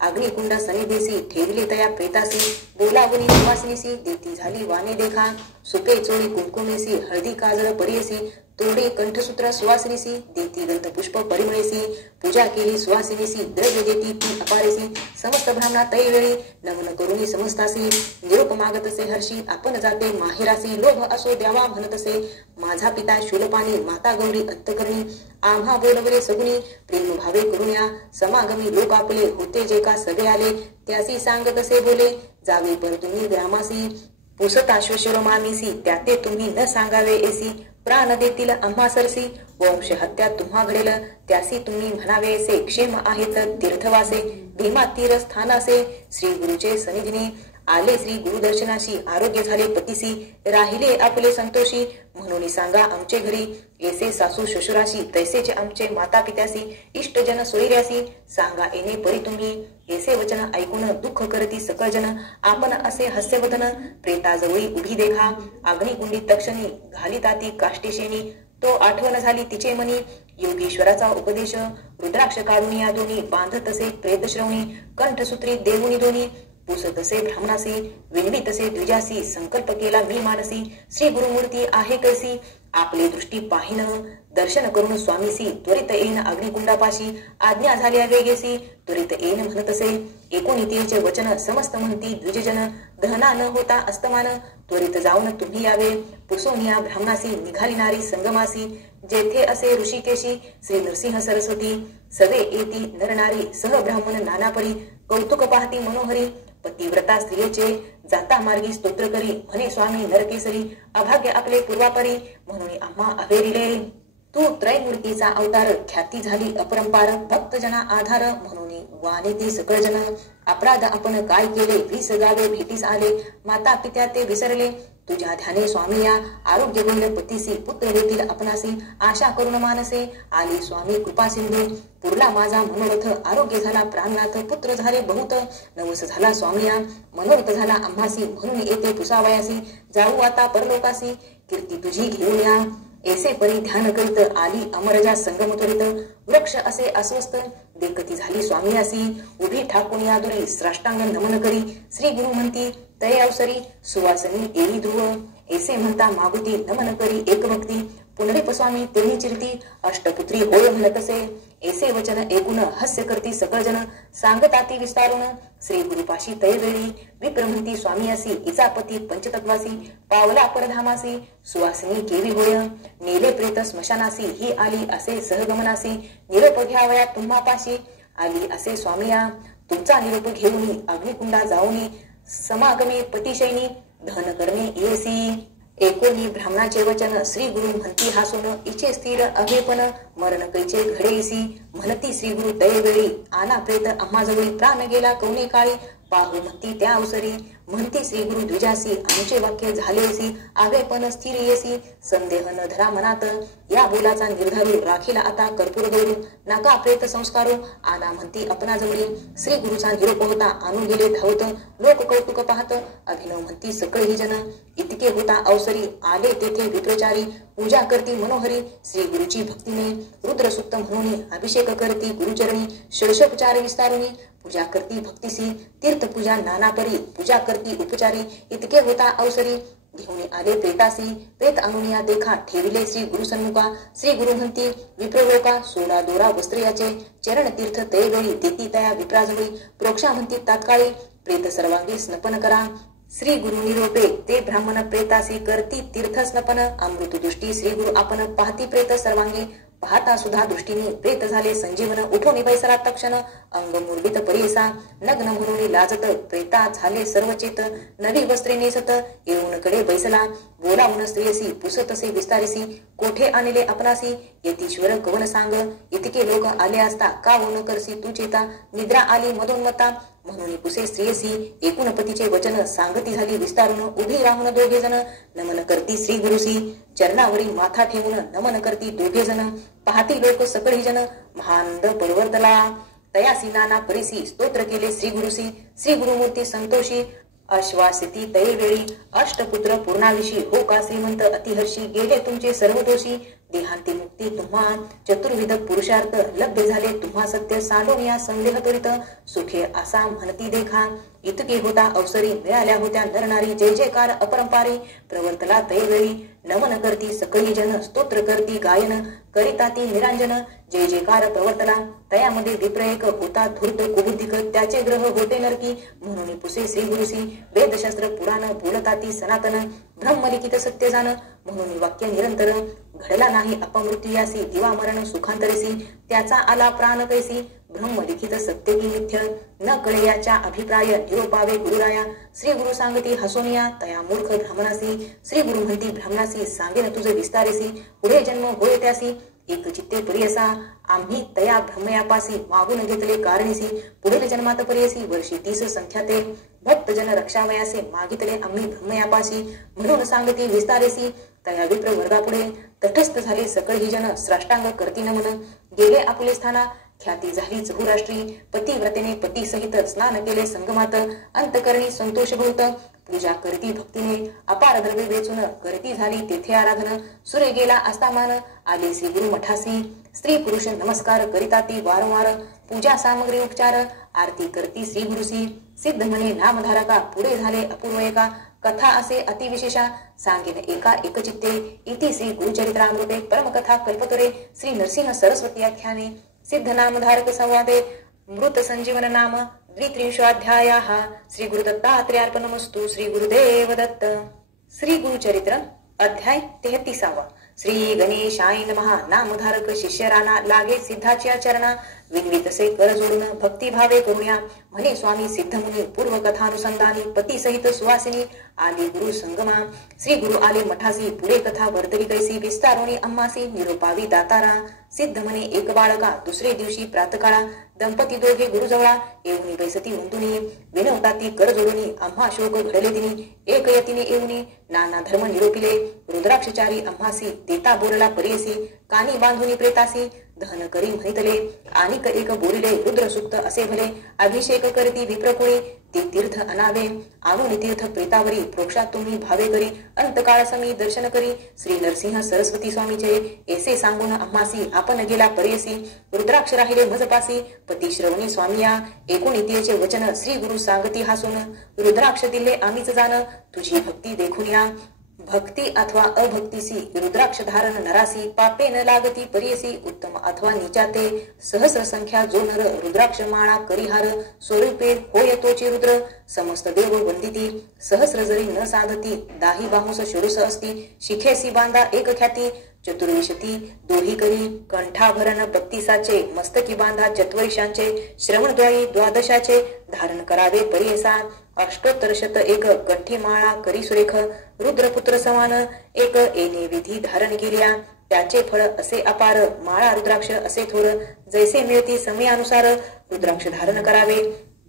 अग्निकुंड सनिधेसी ठेवले तया प्रेतासी बोलावणी निवासिनीसी देती झाली वाने देखा सुपे चोळी कुंकुमेसी हळदी काजळ परियसी तोडे कंठसूत्र सुवासिनीसी देती गंध पुष्प परिमळेसी पूजा केली सुवासिनीसी द्रव्य देती ती अपारेसी समस्त ब्राह्मणा तैवेळी नमन करुणी समस्तासी निरोप मागतसे हर्षी आपण जाते माहेरासी लोभ असो द्यावा म्हणतसे माझा पिता शूलपाणी माता गौरी अंतकरणी आम्हा बोलवले सगुणी प्रेम भावे करुण्या समागमी लोक आपले होते जे का सगळे आले त्यासी सांगतसे बोले जावे पर तुम्ही ग्रामासी पुसताश्वेश्वर मामीसी त्याते तुम्ही न सांगावे एसी प्राण देतील आम्हा सरसी वंश हत्या तुम्हा घडेल त्यासी तुम्ही म्हणावे से क्षेम आहेत तीर्थवासे भीमा तीर स्थानासे श्री गुरुचे सनिधीने आले श्री गुरुदर्शनाशी आरोग्य झाले पतीसी राहिले आपले संतोषी म्हणून सांगा आमचे घरी ऐसे सासू श्वशुराशी तैसेच आमचे माता पित्यासी इष्टजन सोयऱ्यासी सांगा येणे परी तुम्ही ऐसे वचन ऐकून दुःख करती सकळ जन आपण असे हास्यवदन प्रेताजवळी उभी देखा अग्निकुंडी तक्षणी घालिताती काष्टेशेनी तो आठवण झाली तिचे मनी योगीश्वराचा उपदेश रुद्राक्ष काढून या दोन्ही बांधत असे प्रेत श्रवणी कंठसूत्री देऊनी दोन्ही पुसत असे ब्राह्मणासी विनवीत असे द्विजासी संकल्प केला मी मानसी श्री गुरुमूर्ती आहे कैसी आपली दृष्टी पाहिन दर्शन करून स्वामीसी त्वरित येईन अग्निकुंडापाशी आज्ञा झाल्या वेगेसी त्वरित येईन म्हणत असे एकोणीतीचे वचन समस्त म्हणती द्विजजन दहना न होता अस्तमान त्वरित जाऊन तुम्ही यावे पुसून या ब्राह्मणासी निघाली नारी संगमासी जेथे असे ऋषिकेशी श्री नरसिंह सरस्वती सवे येती नरनारी सह ब्राह्मण नानापरी कौतुक पाहती मनोहरी पतिव्रता स्त्रियेचे जाता मार्गी स्तोत्र करी म्हणे स्वामी नरकेसरी अभाग्य आपले पूर्वापरी म्हणून आम्हा अवेरिले तू त्रैमूर्तीचा अवतार ख्याती झाली अपरंपार भक्तजना आधार म्हणून वाणे ते सकळ जन अपराध आपण काय केले वीस गावे भेटीस आले माता पित्या ते विसरले तुझ्या ध्याने स्वामी या आरोग्य होईल पतीसी पुत्र देतील आपणासी आशा करून मानसे आली स्वामी कृपा सिंधू पुरला माझा मनोरथ आरोग्य झाला प्राणनाथ पुत्र झाले बहुत नवस झाला स्वामी या मनोरथ झाला आम्हासी म्हणून येते पुसावयासी जाऊ आता परलोकासी कीर्ती तुझी घेऊन या ऐसे परी ध्यान करीत आली अमरजा संगम त्वरित वृक्ष असे अस्वस्थ देखती झाली स्वामीयासी उभी ठाकून या दुरी साष्टांग नमन करी श्री गुरु म्हणती तय अवसरी सुवासनी एरी ध्रुव ऐसे म्हणता मागुती नमन करी एकभक्ती पुनरिप स्वामी तेही चिरती अष्टपुत्री होय म्हणत असे ऐसे वचन ऐकून हास्य करती सकळ जन सांगताती विस्तारून श्री गुरुपाशी तय वेळी विप्र म्हणती स्वामी असी इचापती पंचतत्वासी पावला परधामासी सुवासिनी केवी होय नेले प्रेत स्मशानासी ही आली असे सहगमनासी निरोप घ्यावया तुम्हापाशी आली असे स्वामिया तुमचा निरोप घेऊन अग्निकुंडा जाऊनी समागमे पतिशैनी धन करणे येसी एकोणी ब्राह्मणाचे वचन श्री गुरु म्हणती हासून इचे स्थिर अभेपण मरण कैचे घडेसी म्हणती श्री गुरु दयेवेळी आना प्रेत आम्हाजवळी प्राण गेला कवने काळी पाहू म्हणती त्या अवसरी म्हणती श्री गुरु द्विजासी आमचे वाक्य झालेसी आवेपण स्थिर येसी संदेह न धरा मनात या बोलाचा निर्धारू राखीला आता कर्पूर गौरू नाका प्रेत संस्कारू आना म्हणती आपणाजवळी श्री गुरुचा निरोप होता आणून गेले धावत लोक कौतुक पाहत अभिनव म्हणती सकळ ही जन इतके होता अवसरी आले तेथे विप्रचारी पूजा करती मनोहरी श्री गुरुची भक्तीने रुद्रसुक्त म्हणून अभिषेक करती गुरुचरणी षोडशोपचार विस्तारुनी पूजा करती भक्तीसी तीर्थ पूजा नानापरी पूजा करती उपचारी इतके होता अवसरी घेऊन आले प्रेतासी प्रेत अनुनिया देखा ठेविले श्री गुरु सन्मुखा श्री गुरु म्हणती विप्रलोका सोडा दोरा वस्त्रियाचे चरण तीर्थ तयवेळी देती तया विप्राजवळी प्रोक्षा म्हणती तात्काळी प्रेत सर्वांगी स्नपन करा श्री गुरु निरोपे ते ब्राह्मण प्रेतासी करती तीर्थ स्नपन अमृत दृष्टी श्री गुरु आपण पाहती प्रेत सर्वांगी पाहता सुद्धा दृष्टीने प्रेत झाले संजीवन उठून बैसला तक्षण अंग मुरवित परियसा नग्न म्हणून लाजत प्रेता झाले सर्वचेत नवी वस्त्रे नेसत येऊन कडे बैसला बोलावून स्त्रियसी पुसत असे विस्तारिसी कोठे आणले आपणासी यतीश्वर कवन सांग इतके लोक आले असता का न करसी तू चेता निद्रा आली मदोन्मता म्हणून पुसे स्त्रियसी एकूण पतीचे वचन सांगती झाली विस्तारून उभी राहून दोघे जण नमन करती श्री गुरुसी चरणावरी माथा ठेवून नमन करती दोघे जण पाहती लोक सकळी जन महानंद परवर्तला तयासी नाना परिसी स्तोत्र केले श्री गुरुसी श्री गुरुमूर्ती संतोषी अश्वासिती तयेवेळी अष्टपुत्र पूर्णाविषी हो का श्रीमंत अतिहर्षी गेले तुमचे सर्व दोषी देहांती मुक्ती तुम्हा चतुर्विध पुरुषार्थ लब्ध झाले तुम्हा सत्य सांडून या संदेह त्वरित सुखे असा म्हणती देखा इतके होता अवसरी मिळाल्या होत्या नरनारी जय जयकार अपरंपारी प्रवर्तला तयवेळी नमन करती सकळी जन स्तोत्र करती गायन करिता ती निरांजन जय जयकार प्रवर्तला तयामध्ये विप्रयक होता धूर्त कुबुद्धिक त्याचे ग्रह होते नरकी म्हणून पुसे श्री गुरुसी वेदशास्त्र पुराण बोलता ती सनातन ब्रह्मलिखित सत्य जाण म्हणून वाक्य निरंतर घडला नाही अपमृत्यू यासी दिवा मरण सुखांतरेसी त्याचा आला प्राण कैसी ब्रह्मलिखित सत्य की मिथ्य न कळे याच्या अभिप्राय निरोपावे गुरुराया श्री गुरु सांगती हसोनिया तया मूर्ख ब्राह्मणासी श्री गुरु म्हणती ब्राह्मणासी सांगेन तुझे विस्तारेसी पुढे जन्म होय त्यासी एक चित्ते परियसा आम्ही तया ब्रह्मयापासी मागून घेतले कारणीसी पुढील जन्मात परियसी वर्षी 30 संख्या ते भक्त जन रक्षावयासे मागितले आम्ही ब्रह्मयापासी म्हणून सांगती विस्तारेसी तया विप्र वर्गापुढे तटस्थ झाले सकळ ही जन साष्टांग करती नमन गेले आपले स्थाना ख्याती झाली चहुराष्ट्री पतिव्रतेने पती सहित स्नान केले संगमात अंतकरणी संतोष भूत पूजा करती भक्तीने अपार द्रव्य वेचून करती झाली तेथे आराधन सुरे गेला आस्थामान आले श्री गुरु मठासी स्त्री पुरुष नमस्कार करिता ती वारंवार पूजा सामग्री उपचार आरती करती श्री गुरुसी सिद्ध म्हणे नामधारका पुढे झाले अपूर्व एका कथा असे अतिविशेषा सांगेन एका एकचित्ते इति श्री गुरुचरित्रामृते परमकथा कल्पतरे श्री नरसिंह सरस्वती आख्याने सिद्ध नामधारक संवादे मृत संजीवन नाम द्वित्रिंशोऽध्यायः श्री गुरुदत्तात्रेयार्पणमस्तु श्री गुरुदेव दत्त श्री गुरुचरित्र अध्याय 33 श्री गणेशाय नमः नामधारक शिष्य राणा लागे सिद्धाच्या चरणा विनवितसे कर जोडून भक्तिभावे करुण्या म्हणे स्वामी सिद्ध मुनी पूर्व कथानुसंधानी पती सहित सुवासिनी आली गुरु संगमा श्री गुरु आले मठासी पुढे कथा वर्तरी कैसी विस्तारोणी अम्मासी निरोपावी दातारा सिद्ध म्हणे एक बाळका दुसरे दिवशी प्रातकाळा दंपती दोघे गुरुजवळा येऊनी बैसती म्हणतुनी विनवताती कर जोडुनी आम्हा शोक घडले दिनी एक यतीने येऊनी नाना धर्म निरोपिले रुद्राक्षचारी आम्हासी देता बोलला परियसी कानी बांधुनी प्रेतासी दहन करी म्हणितले आणिक एक बोलिले रुद्र सुक्त असे भले अभिषेक करती विप्रकुळी ते तीर्थ अनावे आणून तीर्थ प्रेतावरी प्रोक्षात तुम्ही भावे करी अंतकाळ समी दर्शन करी श्री नरसिंह सरस्वती स्वामीचे ऐसे सांगून आम्हासी आपण गेला परियसी रुद्राक्ष राहिले मजपासी पती श्रवणी स्वामिया एकूण इतियेचे वचन श्री गुरु सांगती हासून रुद्राक्ष दिले आम्हीच जाण तुझी भक्ती देखून या भक्ती अथवा अभक्तीसी रुद्राक्ष धारण नरासी पापे न लागती परियसी उत्तम अथवा नीचाते सहस्र संख्या जो नर रुद्राक्ष माळा करिहार स्वरूपे होय तोची रुद्र समस्त देव वंदिती सहस्र जरी न साधती दाही बाहुस षोडश असती शिखेसी बांधा एक ख्याती चतुर्विशती दोही करी कंठाभरण 32 मस्तकी बांधा चत्वरिशांचे श्रवणद्वारी द्वादशाचे धारण करावे परियसा अष्टोत्तरशत एक कंठी माळा करी सुरेख रुद्रपुत्र समान एक एने विधी धारण केल्या त्याचे फळ असे अपार माळा रुद्राक्ष असे थोर जैसे मिळती समयानुसार रुद्राक्ष धारण करावे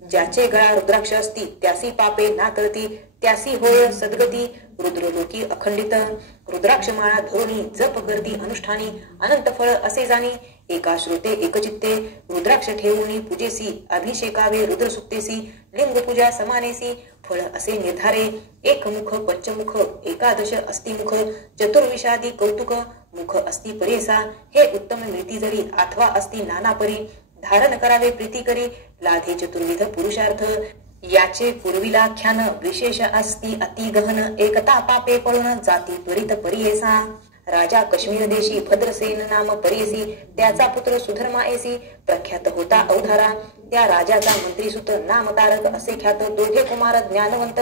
ज्याचे गळा रुद्राक्ष असती त्यासी पापे ना तळती त्यासी होय सद्गती रुद्रलोकी अखंडित रुद्राक्ष माळा धरुणी जप गर्दी अनुष्ठानी अनंत फळ असे जाणी एका श्रुते एकचित्ते रुद्राक्ष ठेवूनी पूजेसी अभिषेकावे रुद्र सुक्तेसी लिंग पूजा समानेसी फळ असे निर्धारे एकमुख पंचमुख एकादश अस्तिमुख चतुर्विषादी कौतुक मुख अस्ति परेसा हे उत्तम मिळती जरी अथवा अस्ति नाना परी धारण करावे प्रीती करी लाधे चतुर्विध पुरुषार्थ याचे पूर्वीलाख्यान विशेष अस्ति अति गहन एकता पापे पळून जाती त्वरित परियेसा राजा काश्मीर देशी भद्रसेन नाम परियसी त्याचा पुत्र सुधर्मा ऐसी प्रख्यात होता अवधारा त्या राजाचा मंत्रीसुत नाम तारक असे ख्यात दोघे कुमार ज्ञानवंत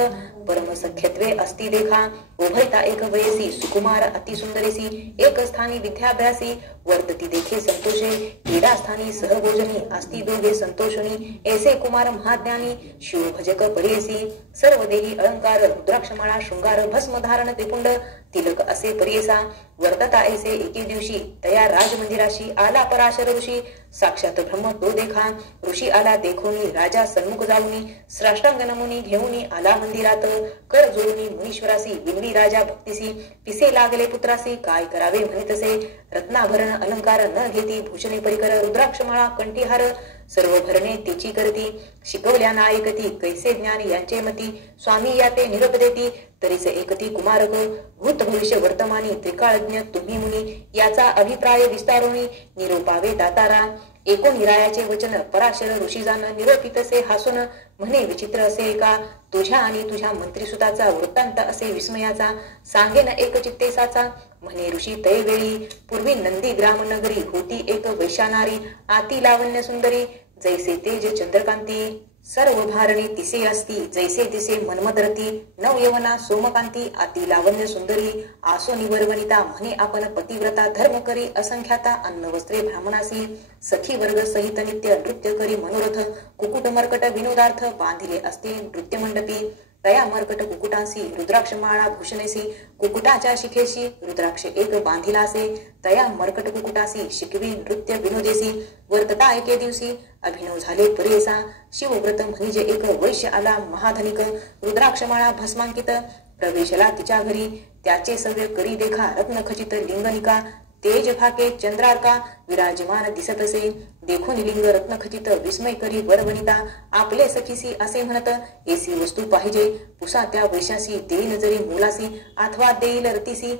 परम सख्यत्वे अस्ति देखा उभयता एक वयसी सुकुमार अति सुंदरेसी एक स्थानी विद्याभ्यासी वर्तती देखे संतोषे क्रीडा स्थानी सहभोजनी अस्ति दोघे संतोषणी ऐसे कुमार महाज्ञानी शिव भजक परियसी सर्व देही अलंकार रुद्राक्षमाळा शृंगार भस्म धारण त्रिपुंड तिलक असे परियसा वर्तता ऐसे एके दिवशी तया राजमंदिराशी आला पराशर ऋषी साक्षात ब्रह्म तो देखा ऋषी आला देखोनी राजा सन्मुख जाऊनी श्राष्टांग नमुनी घेऊनी आला मंदिरात कर जोडूनी मुनीश्वरासी विनवी राजा भक्तीसी पिसे लागले पुत्रासी काय करावे म्हणितसे रत्नाभरण अलंकार न घेती भूषणे परिकर रुद्राक्षमाळा कंठीहार सर्व भरणे तिची करती शिकवल्या नायकती कैसे ज्ञान यांचे मती स्वामी याते निरोप देती तरीच एकती कुमारक भूत भविष्य वर्तमानी त्रिकाळज्ञ तुम्ही मुनी याचा अभिप्राय विस्तारोनी निरोपावे दातारा एकूण निरायाचे वचन पराशर ऋषीजान निरोपितसे हासून म्हणे विचित्र असे एका तुझ्या आणि तुझ्या मंत्रीसुताचा वृत्तांत असे विस्मयाचा सांगेन एक चित्तेसाचा म्हणे ऋषी तैवेळी पूर्वी नंदी ग्राम नगरी होती एक वैशानारी आती लावण्य सुंदरी जैसे तेज चंद्रकांती सर्व भारणी तिसे असती जैसे तिसे मनमदरती नव यवना सोमकांती अति लावण्य सुंदरी आसो निवर्वनिता म्हणे आपण पतिव्रता धर्म करी असंख्याता अन्न वस्त्रे ब्राह्मणासी सखी वर्ग सहित नित्य नृत्य करी मनोरथ कुकुट मर्कट विनोदार्थ बांधिले असते नृत्य मंडपी तया मर्कट कुकुटांसी रुद्राक्ष माळा भूषणेसी कुकुटाच्या शिखेशी रुद्राक्ष एक बांधिलासे तया मर्कट कुकुटासी शिकवी नृत्य विनोदेसी वर्तता एके दिवशी अभिनव झाले परेसा शिवव्रत म्हणजे एक वैश्य आला महाधनिक रुद्राक्षमाळा भस्मांकित प्रवेशला तिच्या घरी त्याचे सव्य करी देखा रत्नखचित लिंगनिका तेज फाके चंद्रार्का विराजमान दिसत असे. देखून लिंग रत्नखचित विस्मय करी वरवनिता आपले सखीसी असे म्हणत, एसी वस्तू पाहिजे पुसा त्या वैशासी, देईन जरी मुलासी अथवा देईल रतीसी,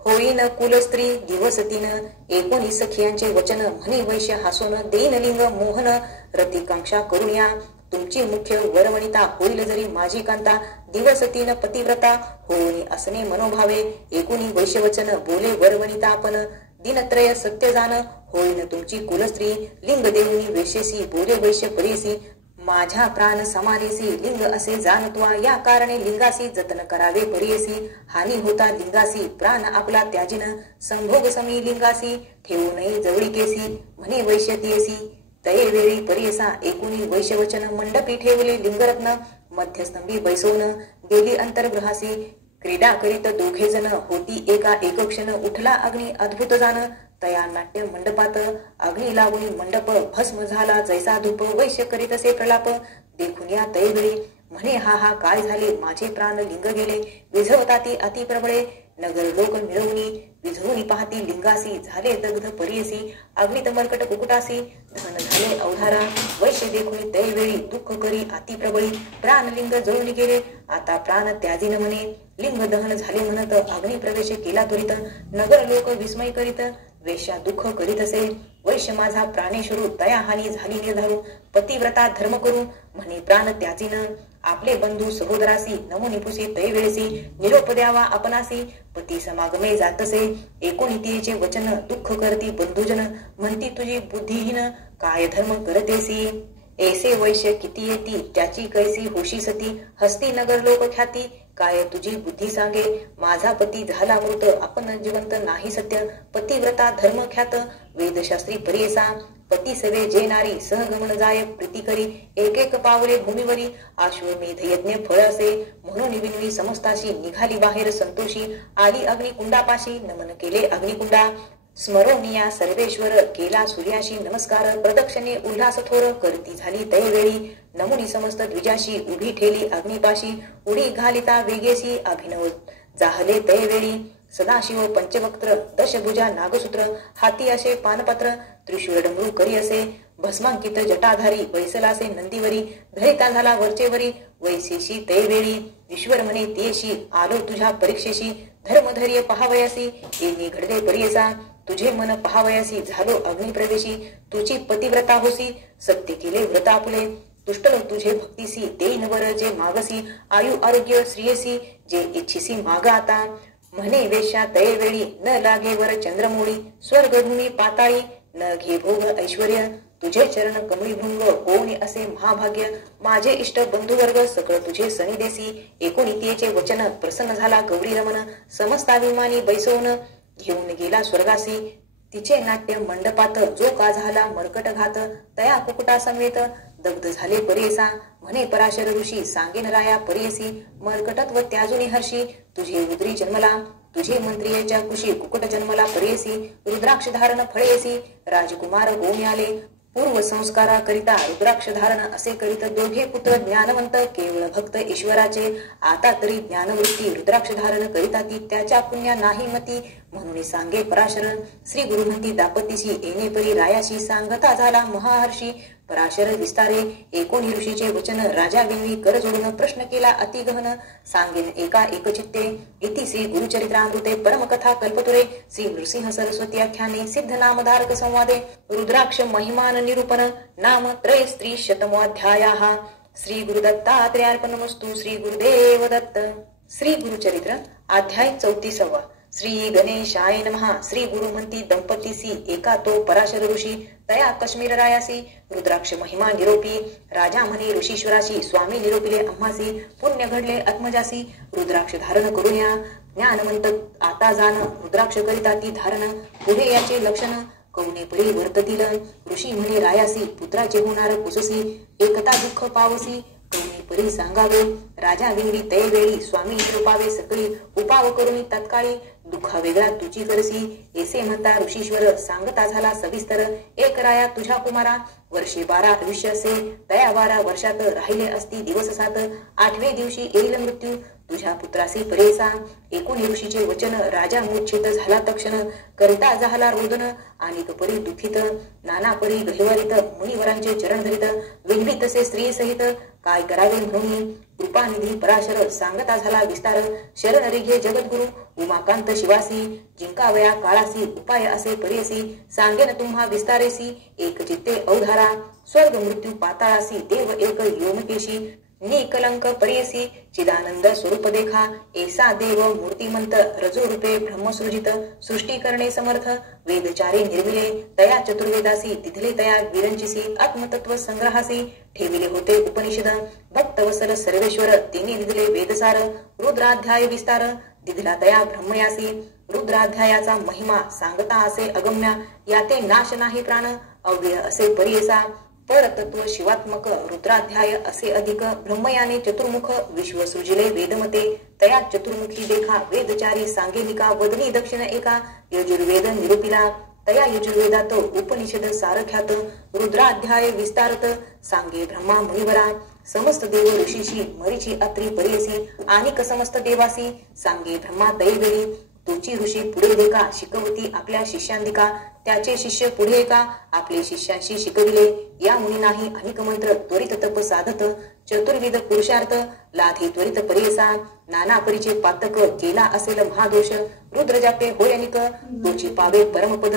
होईन कुलस्त्री दिवसतीन. एकोणी सखियांचे वचन म्हणे वैश्य हसून, देईन लिंग मोहन रतिकांक्षा करुण्या. तुमची मुख्य वरवनिता होईल जरी माझी कांता, दिवसतीन पतिव्रता होऊनी असणे मनोभावे. एकोणी वैश्यवचन बोले वरवनिता आपण, दिनत्रय सत्य जाण होईन तुमची कुलस्त्री. लिंग देऊनी वेशेसी बोले वैश्य परेसी, माझ्या प्राण समानेसी लिंग असे जाणत्वा. या कारणे लिंगासी जतन करावे परेसी, हानी होता लिंगासी प्राण आपला त्याजिन. संभोग समी लिंगासी ठेवू नये जवळीकेसी, म्हणे वैश्य तियेसी तये वेळी परेसा. एकुणी वैश्यवचन मंडपी ठेवले लिंगरत्न, मध्यस्तंभी बैसवून गेली अंतर्गृहासी. क्रीडा करीत दोघे जण होती एका एकक्षण, उठला अग्नी अद्भुत जाण. तया नाट्य मंडपात अग्नी लागून मंडप भस्म झाला जैसा धूप. वैश्य करीत असे प्रलाप देखून या तैवेळी, म्हणे हा हा काय झाले माझे प्राण लिंग गेले. विझवताती अति प्रबळे नगर लोक मिळवणी, विझवणी पाहती लिंगासी झाले दग्ध परियसी. अग्नित मरकट कुकुटासी धन झाले अवधारा. वैश्य देखून तैवेळी दुःख करी अति प्रबळी, प्राण लिंग जळून गेले आता प्राण त्याजीन म्हणे. लिंग दहन झाले म्हणत अग्नी प्रवेश केला त्वरित, नगर लोक विस्मय करीत वेश्या दुःख करीत असे. वैश्य माझा प्राणेश्वरू तया हानी झाली निर्धारू, पतिव्रता धर्म करू म्हणे प्राण त्याजीन. आपले बंधू सहोदरासी नमो निपुसी तैवेळेसी, निरोप द्यावा आपणासी पती समागमे जातसे. एकोणितीचे वचन दुःख करती बंधुजन, म्हणती तुझी बुद्धिहीन काय धर्म करतेसी. ऐसे वैश्य किती येती त्याची कैसी होशी सती, हस्ती नगर लोक ख्याती काय तुझी बुद्धी सांगे. माझा पती झाला मृत आपण जिवंत नाही सत्य, पतिव्रता धर्म ख्यात वेदशास्त्री परेसा. पती सवे जे नारी सहगमन जाय प्रीती करी, एक एक पावले भूमीवरी अश्वमेध यज्ञ फळ असे. म्हणून विनवी समस्ताशी निघाली बाहेर संतोषी, आली अग्निकुंडापाशी नमन केले अग्निकुंडा. स्मरणीया सर्वेश्वर केला सूर्याशी नमस्कार, प्रदक्षिणे उल्हास थोर करती झाली तैवेळी. नमुनी समस्त द्विजाशी उभी ठेली अग्निपाशी, उडी घालिता वेगेसी अभिनव जाहले तैवेळी. सदाशिव पंचवक्त्र दशभुजा नागसूत्र, हाती असे पानपत्र त्रिशूळ डमरू करी असे. भस्मांकित जटाधारी बैसलासे नंदीवरी, धरिता झाला वरचेवरी वैशेशी तैवेळी. ईश्वर म्हणे तियेशी आलो तुझ्या परीक्षेशी, धर्मधैर्य पहावयासी येणी घडले परियसा. तुझे मन पहावयासी झालो अग्निप्रवेशी, तुझी पतिव्रता होसी सत्य केले व्रत आपुले. तुष्टलो तुझे भक्तीसी देईन वर जे मागसी, आयु आरोग्य श्रियसी जे इच्छिसी माग आता. म्हणे वेश्या तैवेळी न लागे वर चंद्रमोळी, स्वर्गभूमी पाताळी न घे भोग ऐश्वर्य. तुझे चरण कमळी भृंग होऊन असे महाभाग्य, माझे इष्ट बंधुवर्ग सकळ तुझे सनिदेसी. एकोणितीचे वचन प्रसन्न झाला गौरी रमण, समस्ताभिमानी बैसवून घेऊन गेला स्वर्गासी. तिचे नाट्य मंडपात जो का झाला मरकट घात, तया कुकुटा समेत दग्ध झाले परेसा. म्हणे पराशर ऋषी सांगेन राया परेसी, मरकटत्व त्याजुनी हर्षी तुझे उदरी जन्मला. तुझे मंत्रियाच्या कुशी कुकुट जन्मला परेसी, रुद्राक्ष धारण फळेसी राजकुमार होऊन आले. पूर्व संस्कारा करिता रुद्राक्ष धारण असे करीत दोघे पुत्र ज्ञानवंत केवळ भक्त ईश्वराचे. आता तरी ज्ञानवृत्ती रुद्राक्ष धारण करिता ती त्याच्या पुण्या नाही मती, म्हणून सांगे पराशर. श्री गुरु म्हणती दापतीशी येणे परी रायाशी, सांगता झाला महाहर्षी पराशर विस्तारे. एकोणी ऋषीचे वचन राजा विनवी कर जोडून, प्रश्न केला अति गहन सांगेन एका एकचित्ते. इति श्री गुरुचरित्रामृते परमकथा कल्पतुरे श्री नृसिंह सरस्वती आख्याने सिद्ध नामधारक संवादे रुद्राक्ष महिमान निरूपण नाम त्रयस्त्रिशतमोऽध्यायः. श्री गुरुदत्तात्रेयार्पणमस्तु. श्री गुरुदेव दत्त. श्री गुरुचरित्र अध्याय 34. श्री गणेशाय नमः. श्री गुरु म्हणती दंपतीसी एका तो पराशर ऋषी, तया काश्मीर रायासी रुद्राक्ष महिमा निरोपी. राजा म्हणे ऋषीश्वराशी, स्वामी निरोपिले आम्हासी पुण्य घडले आत्मजासी. रुद्राक्ष धारण करूया ज्ञानवंत आता जाण, रुद्राक्ष करिता ती धारण पुढे याचे लक्षण कवने परी वर्ततील. ऋषी म्हणे रायासी पुत्राचे होणार कुससी, एकता दुःख पावसी कवने परी सांगावे. राजा विनवी तैवेळी स्वामी निरोपावे सकळी, उपाव करून तत्काळी दुःखा वेगळा तुझी करसी. ऐसे म्हणता ऋषीश्वर सांगता झाला सविस्तर. एक राया तुझ्या कुमारा वर्षे 12 आयुष्य असे, तया 12 वर्षात राहिले असती दिवस 7. 8व्या दिवशी येईल मृत्यू तुझ्या पुत्रासी परेसा. एकूण ऋषीचे वचन राजा मूर्छित झाला तक्षण. करिता झाला रोदन अनेक परी दुखित. नाना परी गहिवरित मुनिवरांचे चरण धरित. विघ्नी तसे स्त्री सहित काय करावे म्हणून. कृपानिधी पराशर सांगता झाला विस्तार. शरण रिघे जगद्गुरु उमाकांत शिवासी. जिंकावया काळासी उपाय असे परेसी. सांगेन तुम्हा विस्तारेसी एक चित्ते अवधारा. स्वर्ग मृत्यू पाताळासी देव एक योमकेशी. निकलंक परेसी चिदानंद स्वरूप देखा. ऐसा देव मूर्तिमंत रजोरूपे ब्रह्मसृजित. सृष्टी करणे समर्थ वेदचारे निर्मिले. तया चतुर्वेदासी तिथले तया विरंचिसी. आत्मतत्व संग्रहासी ठेविले होते उपनिषद. भक्तवसल सर्वेश्वर तिने दिले वेदसार. रुद्राध्याय विस्तार दिधला तया ब्रह्मयासी. रुद्राध्यायाचा महिमा सांगता असे अगम्य. याते नाश नाही प्राण अव्यय असे परेसा. परतत्व शिवात्मक रुद्राध्याय असे अधिक. ब्रह्मयाने चतुर्मुख विश्व सृजिले वेदमते. तया चतुर्मुखी देखा वेदचारी सांगेनिका. वदनी दक्षिण एका यजुर्वेद निरूपिला. तया यजुर्वेदात उपनिषद सारख्यात. रुद्राध्याय विस्तारत सांगे ब्रह्मा मुनिवरा. समस्त देव ऋषीशी मरीची अत्री परेसी. आणिक समस्त देवासी सांगे ब्रह्मा तैवेळी. तुची ऋषी पुढे देखा शिकवती आपल्या शिष्यांदिका. त्याचे शिष्य पुढे का आपले शिष्यांशी शिकविले. या मुनी नाही अनेक मंत्र त्वरित तप साधत. चतुर्विध पुरुषार्थ लाधी त्वरित परेसा. नाना परीचे पातक केला असेल महादोष. रुद्र जापे होय अनिक तोची पावे परमपद.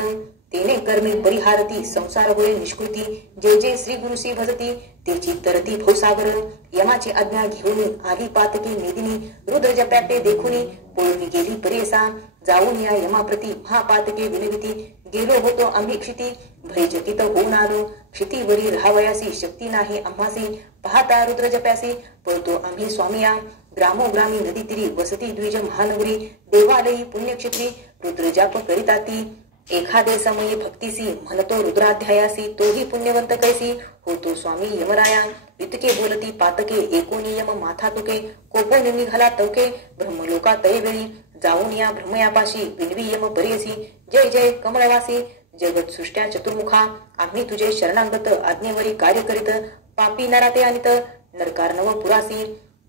तेने कर्मे परिहारती संसार होय निष्कृती. जे जे श्री गुरुसी भजती तेची तरती भवसागर. यमाची आज्ञा घेऊन आली पातकी मेदिनी. रुद्र जप्यापे देखुनी पळून गेली परेसा. जाऊन या यमाप्रती महापातके विनविती. गेलो होतो आम्ही क्षिती भयचकित होऊन आलो. क्षितीवरी राहावयासी शक्ती नाही आम्हासी. पाहता रुद्र जप्यासी पळतो आम्ही स्वामिया. ग्रामोग्रामी नदी तीरी वसती द्विज महानगरी. देवालयी पुण्यक्षेत्री रुद्र जाप करिताती. एखादे समयी भक्तीसी म्हणतो रुद्राध्यायासी. तोही पुण्यवंत कैसी होतो स्वामी यमराया. इतके बोलती पातके एकोणी यम माथा तुके. कोपोने निघाला तवके ब्रह्मलोका तैवेळी. जाऊन या ब्रह्मयापाशी विनवी यम परेसी. जय जय कमळवासी जगत सृष्ट्या चतुर्मुखा. आम्ही तुझे शरणांगत आज्ञेवरी कार्य करीत. पापी नराते अनित नरकारनव पुरासी.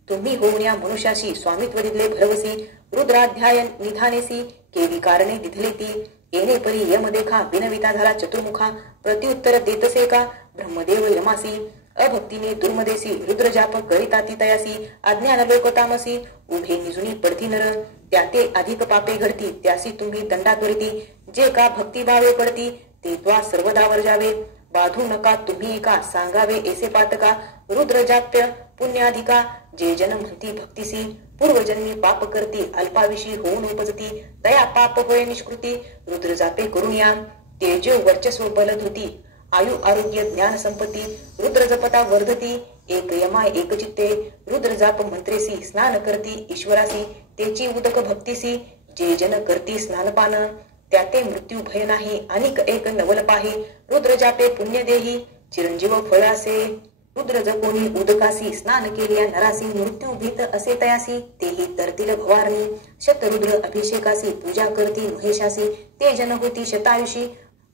तुम्ही होऊन या मनुष्याशी स्वामित्व दिले भरवसी. रुद्राध्याय निधानेसी केली कारणे दिधले ती. येणे परी यम देखा विनविता झाला चतुर्मुखा. प्रत्युत्तर देतसे का ब्रह्मदेव यमासी. अभक्तीने दुर्मदेसी रुद्र जाप करिताती तयासी. अज्ञान लोक तामसी उभे निजुनी पडती नर. त्याते अधिक पापे घडती त्यासी तुम्ही दंडात्वरिती. जे का भक्तिभावे पडती ते त्वा सर्वदा वर्जावे. बाधू नका तुम्ही एका सांगावे ऐसे पातका. रुद्र जाप्य पुण्याधिका. जे जन म्हणती भक्तीसी पूर्वजन्मी पाप करती. अल्पाविषयी होऊन उपजती तया पाप होय निष्कृती. रुद्र जापे करून या तेजो वर्चस्व बल धृती. आयु आरोग्य ज्ञान संपत्ती रुद्र जपता वर्धती. एक यमाय एक चित्ते रुद्र जाप मंत्रेसी. स्नान करती ईश्वरासी तेची उदक भक्तीसी. जे जन करती स्नानपान त्याते मृत्यू भय नाही. अनिक एक नवल पाही रुद्र जापे पुण्य देही. चिरंजीव फळासे रुद्र जपोनी उदकासी. स्नान केल्या नरासी मृत्यू भीत असे तयासी. तेही तरतील भवारणी. शतरुद्र अभिषेकासी पूजा करती महेशासी. ते जन होती शतायुषी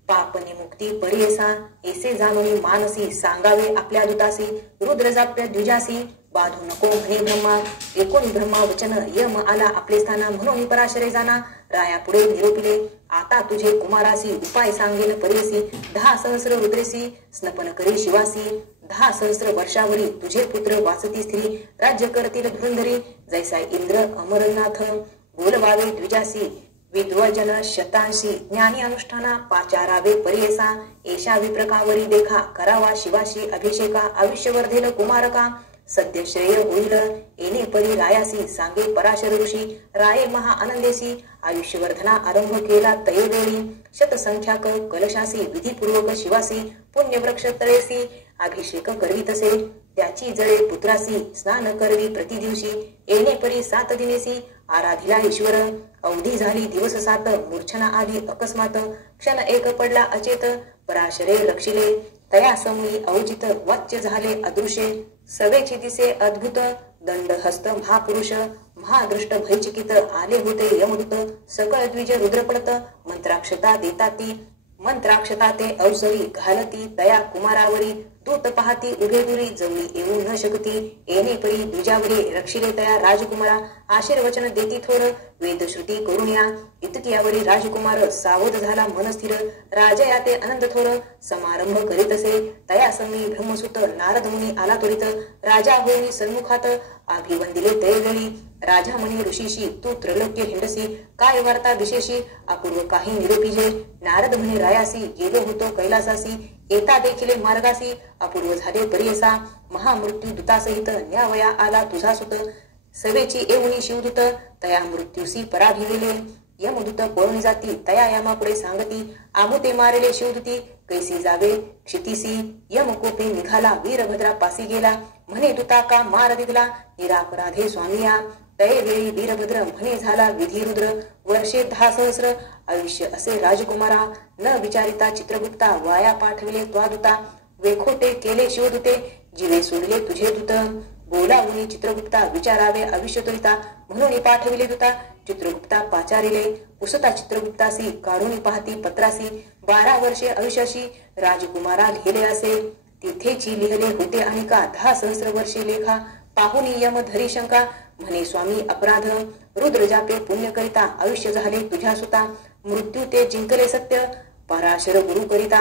पापने मुक्ती परेसा. ऐसे जाणून मानसी सांगावे आपल्या दुतासी. रुद्र जाप्य द्विजासी बाधू नको म्हणे ब्रह्मा. एकूण ब्रह्मा वचन यम आला आपले स्थाना. म्हणून पराशरे जाना राया पुढे निरोपिले. आता तुझे कुमारासी उपाय सांगेन परेसी. 10 सहस्र रुद्रेसी स्नपन करी शिवासी. 10 सहस्र वर्षावरी तुझे पुत्र वासती स्त्री. राज्य करतील धुरंधरी जैसा इंद्र अमरनाथ. बोलवावे द्विजासी विद्वजन शतांशी. ज्ञानी अनुष्ठाना पाचारावे परेसा. ऐशा विप्रकावरी देखा करावा शिवाशी अभिषेका. आयुष्य वर्धेल कुमारका सद्य श्रेय होईल. येणे परी रायासी सांगे पराशर ऋषी. राये महा आनंदेसी आयुष्यवर्धना आरंभ केला तयवेळी. शतसंख्याक कलशासी विधिपूर्वक शिवासी. पुण्यवृक्ष तळेसी अभिषेक करवितसे. त्याची जळे पुत्रासी स्नान करवी प्रतिदिवशी. येणे परी 7 दिनेसी आराधिला ईश्वर. अवधी झाली दिवस 7 मूर्छना आली अकस्मात. क्षण एक पडला अचेत पराशरे रक्षिले. तया समयी अवचित वाच्य झाले अदृश्य. सवेची दिसे अद्भुत दंडहस्त महापुरुष. महादृष्ट भयचिकित आले होते यमदूत. सकळ द्विज रुद्र पडत मंत्राक्षता देताती. मंत्राक्षता ते अवसरी घालती तया कुमारावरी. दूत पाहती उभे दुरी जवळी येऊ न शकती येणे परी द्विजावरी रक्षिले तया राजकुमारा आशीर्वचन देती थोर वेदश्रुती करून या इतकियावरी राजकुमार सावध झाला मनस्थिर राजा याते आनंद थोर समारंभ करीत असे तया संगी ब्रह्मसुत नारद मुनी आला त्वरित राजा होऊन सन्मुखात अभिवंदिले तैवेळी राजा म्हणे ऋषीशी तू त्रैलोक्य हिंडसी काय वार्ता विशेषी अपूर्व काही निरोपीजे नारद म्हणे रायासी गेलो होतो कैलासासी येता देखील मार्गासी अपूर्व झाले परियसा महामृत्यू दूतासहित न्यावया आला तुझा सुत सवेची येऊनी शिवदूत तया मृत्यूसी पराभिलेले यमदूत पळून जाती तया यमापुढे सांगती आमुते मारले शिवदूती कैसी जावे क्षितीसी यमकोपे निघाला वीरभद्रा पासी गेला म्हणे दूता का मार दिला निरापराधे स्वामिया तये वेळी वीरभद्र म्हणे झाला विधिरुद्र वर्षे 10 सहस्र आयुष्य असे राजकुमारा न विचारिता चित्रगुप्ता वाया पाठविले त्वादूता वेखोटे केले शिवदूते जीवे सोडले तुझे दूत बोलावून चित्रगुप्ता विचारावे आयुष्य त्वरिता म्हणून पाठविले दूता चित्रगुप्ता पाचारिले उसता चित्रगुप्तासी काढून पाहती पत्रासी 12 वर्षे आयुष्याशी राजकुमारा लिहिले असे तिथेची लिहिले होते आणि का 10 सहस्र वर्षे लेखा पाहुनी यम धरी शंका म्हणे स्वामी अपराध रुद्र जापे पुण्य करिता आयुष्य झाले तुझ्या सुता मृत्यू ते जिंकले सत्य पराशर गुरु करिता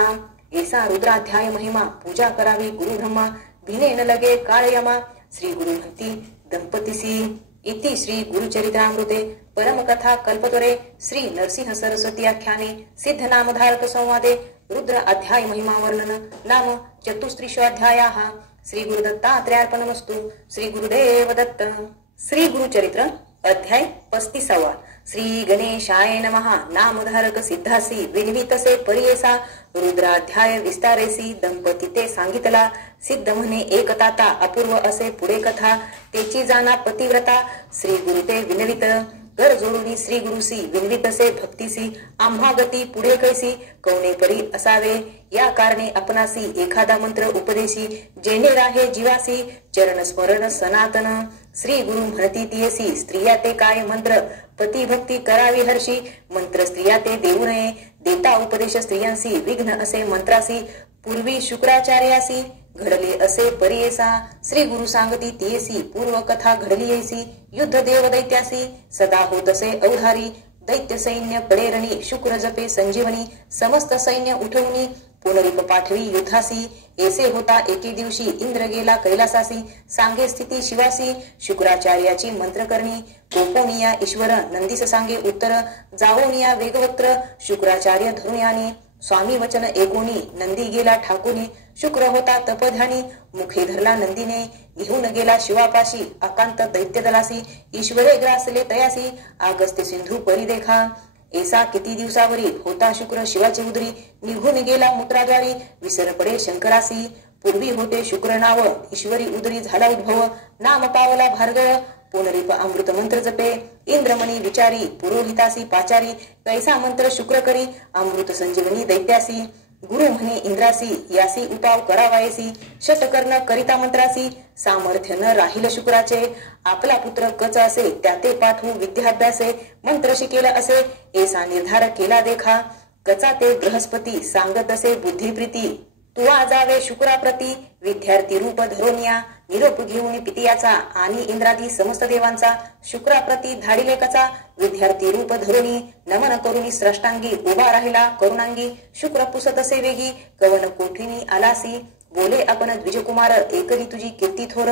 ऐसा रुद्राध्याय महिमा पूजा करावी गुरु ब्रह्मा भिने न लगे काळ यमा श्री गुरु म्हणती दंपतीसी इति श्री गुरुचरित्रामृते परमकथा कल्पतरे श्री नरसिंह सरस्वती आख्याने सिद्ध नामधारक संवादे रुद्र अध्याय महिमा वर्णन नाम चतुस्त्रिशोऽध्यायाः श्री गुरुदत्तात्रेयार्पणमस्तु श्री गुरुदेव दत्त श्री गुरुचरित्र अध्याय 35 श्री गणेशाय नमः नामधारक सिद्धासी विनिवितसे परियेसा रुद्राध्याय विस्तारेसी दंपती ते सांगितला सिद्ध म्हणे एक ताता अपूर्व असे पुढे कथा तेची जाना पतिव्रता श्री गुरु ते विनवित घर जोडून श्री गुरुसी विनवितसे भक्तीसी आम्हा गती पुढे कैसी कवने परी असावे या कारणे आपणासी एखादा मंत्र उपदेशी जेणे राहे जीवासी चरण स्मरण सनातन श्री गुरु म्हणती तियसी स्त्रिया ते काय मंत्र पती भक्ती करावी हर्षी मंत्र स्त्रिया ते देऊ नये देता उपदेश स्त्रियांसी विघ्न असे मंत्रासी पूर्वी शुक्राचार्यासी घडले असे परियेसा श्री गुरु सांगती तियसी पूर्व कथा घडली येसी युद्ध देव दैत्यासी सदा होतसे अवधारी दैत्य सैन्य पडेरणी शुक्र जपे संजीवनी समस्त सैन्य उठवणी पुनरिप पाठवी युद्धासी ऐसे होता एके दिवशी इंद्र गेला कैलासासी सांगे स्थिती शिवासी शुक्राचार्याची मंत्र करणी कोपोनिया ईश्वर नंदीस सांगे उत्तर जावोनिया वेगवक्त्र शुक्राचार्य धरुण्याने स्वामी वचन एकोणी नंदी गेला ठाकुनी शुक्र होता तपध्यानी मुखे धरला नंदीने घेऊन गेला शिवापाशी अकांत दैत्य दलासी ईश्वरे ग्रासले तयासी आगस्त्य सिंधू परिदेखा ऐसा किती दिवसावरी होता शुक्र शिवाची उदरी निघून गेला मूत्राद्वारी विसर पडे शंकरासी पूर्वी होते शुक्र नाव ईश्वरी उदरी झाला उद्भव नाम पावला भार्गव पुनरिप अमृत मंत्र जपे इंद्रमणी विचारी पुरोहितासी पाचारी कैसा मंत्र शुक्र करी अमृत संजीवनी दैत्यासी गुरु म्हणे इंद्रासी यासी उपाव करावायसी शतकर्ण करिता मंत्रासी सामर्थ्य न राहिल शुक्राचे आपला पुत्र कच असे त्याते पाठवू विद्याभ्यासे मंत्र शिकेल असे ऐसा निर्धार केला देखा कचा ते बृहस्पती सांगत असे बुद्धिप्रीती तुवा जावे शुक्राप्रती विद्यार्थी रूप धरोनिया निरोप घेऊन पितियाचा आणि इंद्रादी समस्त देवांचा शुक्राप्रती धाडिले कचा विद्यार्थी रूप धरोनी नमन करुनी स्रष्टांगी उभा राहिला करुणांगी शुक्र पुसत असे वेगी कवन कोठीनी आलासी बोले आपण द्विजकुमार एकरी तुझी कीर्ती थोर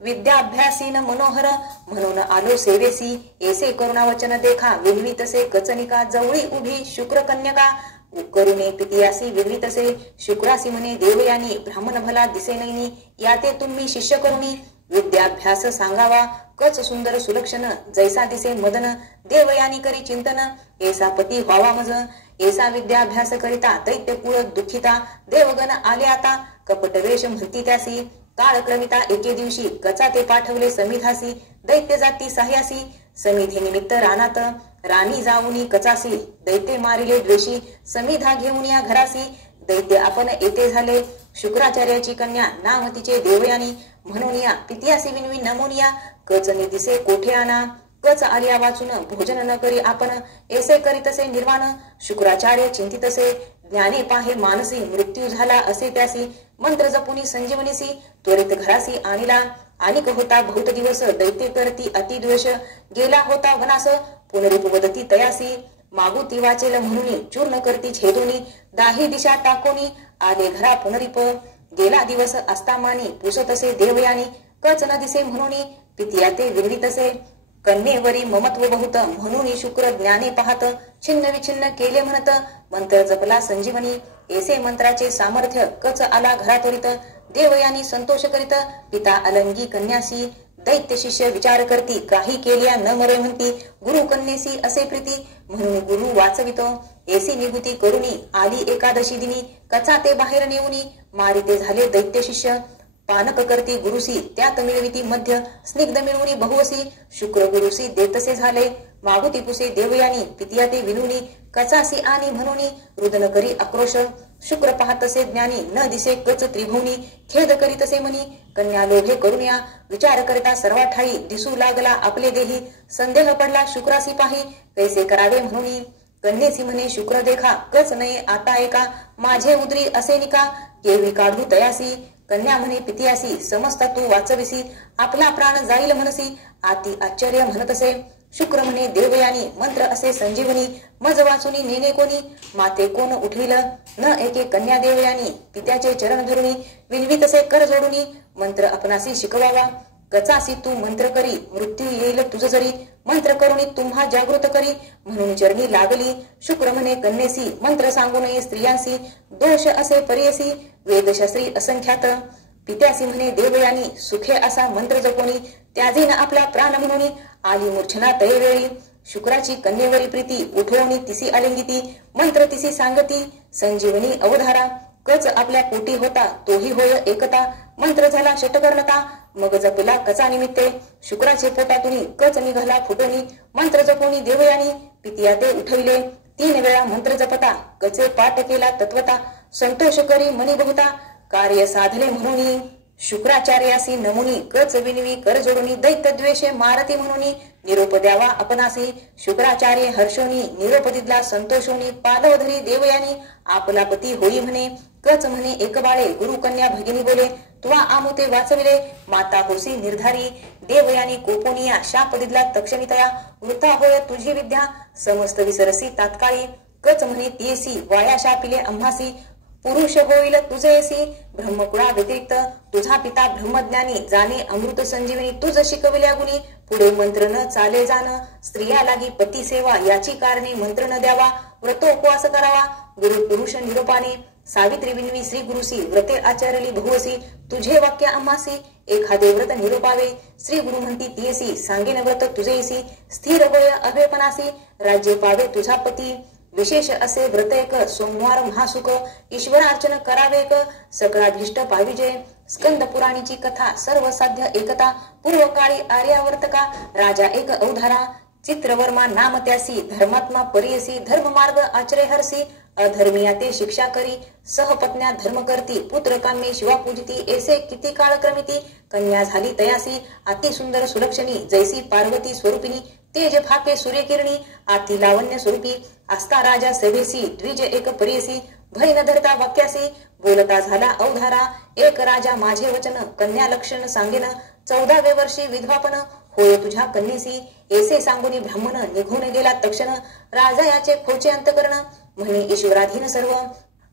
विद्याभ्यासीन मनोहर म्हणून आलो सेवेसी ऐसे करुणावचन देखा विन्वितसे कचनिका जवळी उभी शुक्र कन्यका करुणे पितियासी विवितसे शुक्रासी म्हणे देवयानी ब्राह्मण भला दिसे नैनी याते तुम्ही शिष्य करुणी विद्याभ्यास सांगावा कच सुंदर सुलक्षण जैसा दिसे मदन देवयानी करी चिंतन ऐसा पती व्हावा मज ऐसा विद्याभ्यास करिता दैत्य कुळ दुःखिता देवगण आले आता कपटवेश म्हणती त्यासी काळक्रमिता एके दिवशी कचा ते पाठवले समिधासी दैत्य जाती साह्यासी समिधी निमित्त रानात राणी जाऊनी कचासी दैत्य मारिले द्वेषी समिधा घेऊन या घरासी दैत्य आपण येते झाले शुक्राचार्याची कन्या नाम तिचे देवयानी म्हणून या पितियासी विनवी नमोनिया कच दिसे कोठे आणा कच आलिया वाचून भोजन न करी आपण ऐसे करीतसे निर्वाण शुक्राचार्य चिंतितसे ज्ञाने पाहे मानसी मृत्यू झाला असे त्यासी मंत्र जपुनी संजीवनीसी त्वरित घरासी आणिला आणिक होता बहुत दिवस दैत्य करती अति द्वेष गेला होता वनास पुनरिप वदती तयासी मागुती वाचेल म्हणून चूर्ण करती छेदोनी दाही दिशा टाकोनी आले घरा पुनरिप गेला दिवस अस्तामानी पुसत असे देवयानी कच न दिसे म्हणून पितिया ते विरवित असे कन्येवरी ममत्व बहुत म्हणून शुक्र ज्ञाने पाहत छिन्न विछिन्न केले म्हणत मंत्र जपला संजीवनी ऐसे मंत्राचे सामर्थ्य कच आला घरात्वरित देवयानी संतोष करीत पिता अलंगी कन्यासी दैत्य शिष्य विचार करती काही केल्या न मरे म्हणती गुरु कन्येसी असे प्रीती म्हणून गुरु वाचवितो ऐसी निभूती करुणी आली एकादशी दिनी कचा ते बाहेर नेऊनी मारिते झाले दैत्य शिष्य पानक करती गुरुसी त्यात मिळविती मध्य स्निग्ध मिळवणी बहुवसी शुक्र गुरुसी देतसे झाले मागुती पुसे देवयानी पितिया ते विनुनी कचासी आणि म्हणूनी रुदन करी आक्रोश शुक्र पाहतसे ज्ञानी न दिसे कच त्रिभुवनी खेद करीतसे मनी कन्या लोभे करुण्या विचार करता सर्वा ठाई दिसू लागला आपले देही संदेह पडला शुक्रासी पाही कैसे करावे म्हणून कन्येसी म्हणे शुक्र देखा कच नये आता एका माझे उदरी असे निका केवी काढू तयासी कन्या म्हणे पितियासी समजता तू वाचविसी आपला प्राण जाईल म्हणसी आती आश्चर्य म्हणत असे शुक्र म्हणे देवयानी मंत्र असे संजीवनी मज वाचुनी नेने कोणी माते कोण उठविल न एके कन्या देवयानी पित्याचे चरण धरुनी विनवीत असे कर जोडुनी मंत्र आपणासी शिकवावा कचासी तू मंत्र करी मृत्यू येईल तुझ जरी मंत्र करुणी तुम्हा जागृत करी म्हणून चरणी लागली शुक्र म्हणे कन्येसी मंत्र सांगू नये स्त्रियांसी दोष असे परियसी वेदशास्त्री असंख्यात पित्यासी म्हणे देवयानी सुखे असा मंत्र जपोनी त्याजेन आपला प्राण म्हणून आली मूर्छना तयवेळी शुक्राची कन्येवरी प्रीती उठवणी तिसी आलिंगिती मंत्र तिसी सांगती संजीवनी अवधारा कच आपल्या पोटी होता तोही होय एकता मंत्र झाला षटकर्णता मग जपला कचा निमित्ते शुक्राचे पोटातून कच निघाला फुटोनी मंत्र जपोनी देवयानी पितिया ते उठविले 3 वेळा मंत्र जपता कचे पाठ केला तत्वता संतोष करी मनी बहुता कार्य साधले म्हणून शुक्राचार्यासी नमुनी कच विनवी कर जोडुनी दैत्य द्वेषे मारती म्हणून निरोप द्यावा आपणासी शुक्राचार्य हर्षोनी निरोप दिला संतोषोनी पालवधरी देवयानी आपला पती होई म्हणे कच म्हणे एक बाळे गुरु कन्या भगिनी बोले तुवा आमुते वाचविले माता होसी निर्धारी देवयानी कोपोनिया शाप दिला तक्षणितया वृथा होय तुझी विद्या समस्त विसरसी तात्काळी कच म्हणे तियसी वाया शापिले आम्हासी पुरुष होईल तुझेसी ब्रह्मकुळा व्यतिरिक्त तुझा पिता ब्रह्मज्ञानी जाणे अमृत संजीवनी तुझ शिकविल्या गुणी पुढे मंत्र न चाले जाण स्त्रिया लागी पती सेवा याची कारणे मंत्र न द्यावा व्रतोपवास करावा गुरु पुरुष निरोपाने सावित्री विनवी श्री गुरुसी व्रते आचरली बहुवसी तुझे वाक्य आम्हासी एखादे व्रत निरोपावे श्री गुरु म्हणती तियसी सांगेन व्रत तुझेसी स्थिर होय अभेपणासी राज्य पावे तुझा पती विशेष असे व्रत एक सोमवार महासुख ईश्वरार्चन करावे एक सकळाभीष्ट पाविजे स्कंद पुराणीची कथा सर्व साध्य एकता पूर्वकाळी आर्यावर्तका राजा एक अवधारा चित्रवर्मा नाम त्यासी धर्मात्मा परियसी धर्म मार्ग आचरे हरसी अधर्मिया ते शिक्षा करी सहपत्न्या धर्म करती पुत्र कामे शिवा पूजिती ऐसे किती काळ क्रमिती कन्या झाली तयासी अति सुंदर सुलक्षणी जैसी पार्वती स्वरूपिणी तेज फाके सूर्यकिरणी आती लावण्य स्वरूपी आस्था राजा सभेसी द्विज एक परियसी भय न धरता वाक्यासी बोलता झाला अवधारा एक राजा माझे वचन कन्या लक्षण सांगेन 14व्या वर्षी विधवापन होय तुझ्या कन्येसी ऐसे सांगुनी ब्राह्मण निघून गेला तक्षण राजा याचे खोचे अंतकरण म्हणे ईश्वराधीन सर्व